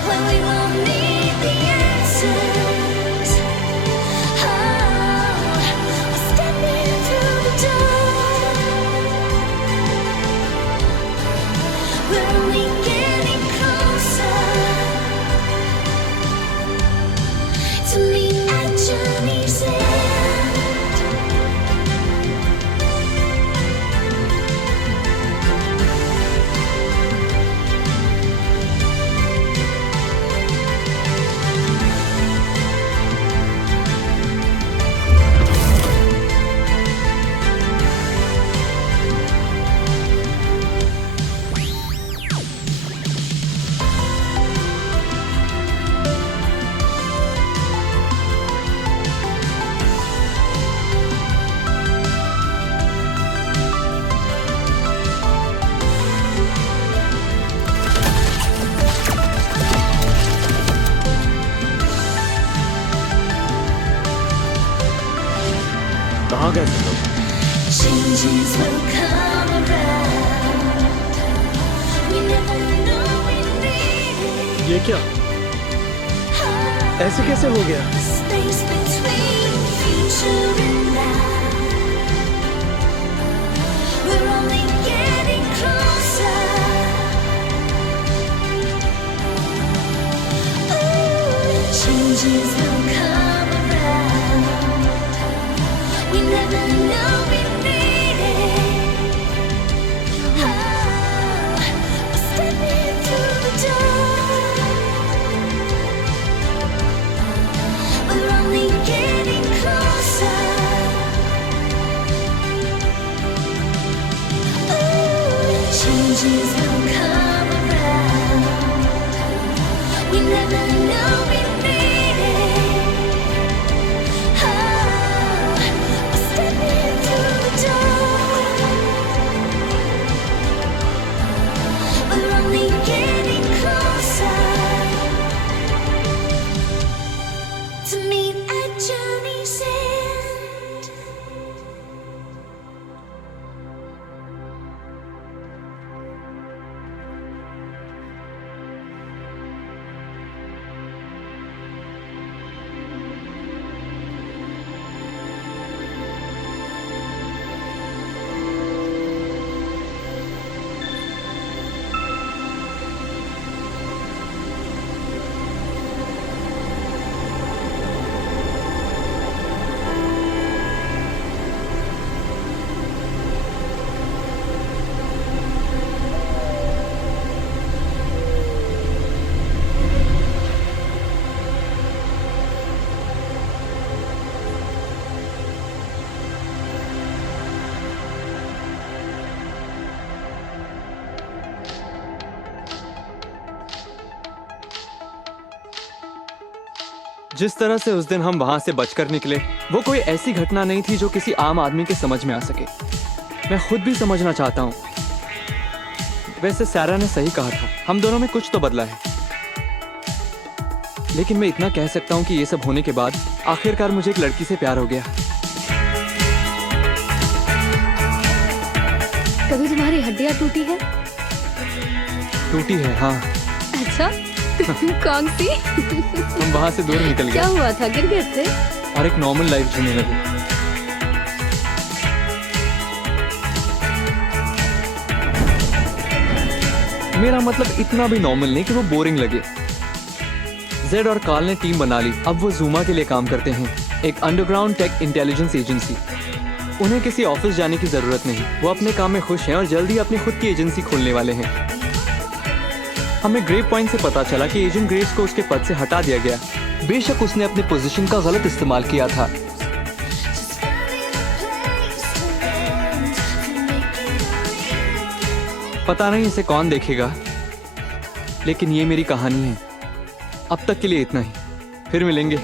when we won't need the answers. Oh, we're stepping through the door. We're only getting closer to meet at journey's end. कहाँ गए सब लोग? Changes will come around. We never know we need it. ये क्या? ऐसे कैसे हो गया? The space between future and now. We're only getting closer. Ooh, changes will come around. We never know we need it. Oh, we're stepping through the door. जिस तरह से उस दिन हम वहां से बचकर निकले, वो कोई ऐसी घटना नहीं थी जो किसी आम आदमी के समझ में आ सके। मैं खुद भी समझना चाहता हूँ। वैसे सारा ने सही कहा था, हम दोनों में कुछ तो बदला है। लेकिन मैं इतना कह सकता हूँ कि ये सब होने के बाद आखिरकार मुझे एक लड़की से प्यार हो गया। कभी तुम्हारी हड्डियाँ टूटी है? टूटी है, हाँ। अच्छा कौन सी? हम वहां से दूर निकल गए। क्या हुआ था, गिर गए थे? और एक नॉर्मल लाइफ जीने लगे। मेरा मतलब इतना भी नॉर्मल नहीं कि वो बोरिंग लगे। जेड और काल ने टीम बना ली। अब वो जूमा के लिए काम करते हैं, एक अंडरग्राउंड टेक इंटेलिजेंस एजेंसी। उन्हें किसी ऑफिस जाने की जरूरत नहीं, वो अपने काम में खुश हैं और जल्दी अपनी खुद की एजेंसी खोलने वाले हैं। हमें ग्रेव पॉइंट से पता चला कि एजेंट ग्रेव्स को उसके पद से हटा दिया गया। बेशक उसने अपनी पोजीशन का गलत इस्तेमाल किया था। पता नहीं इसे कौन देखेगा, लेकिन ये मेरी कहानी है। अब तक के लिए इतना ही, फिर मिलेंगे।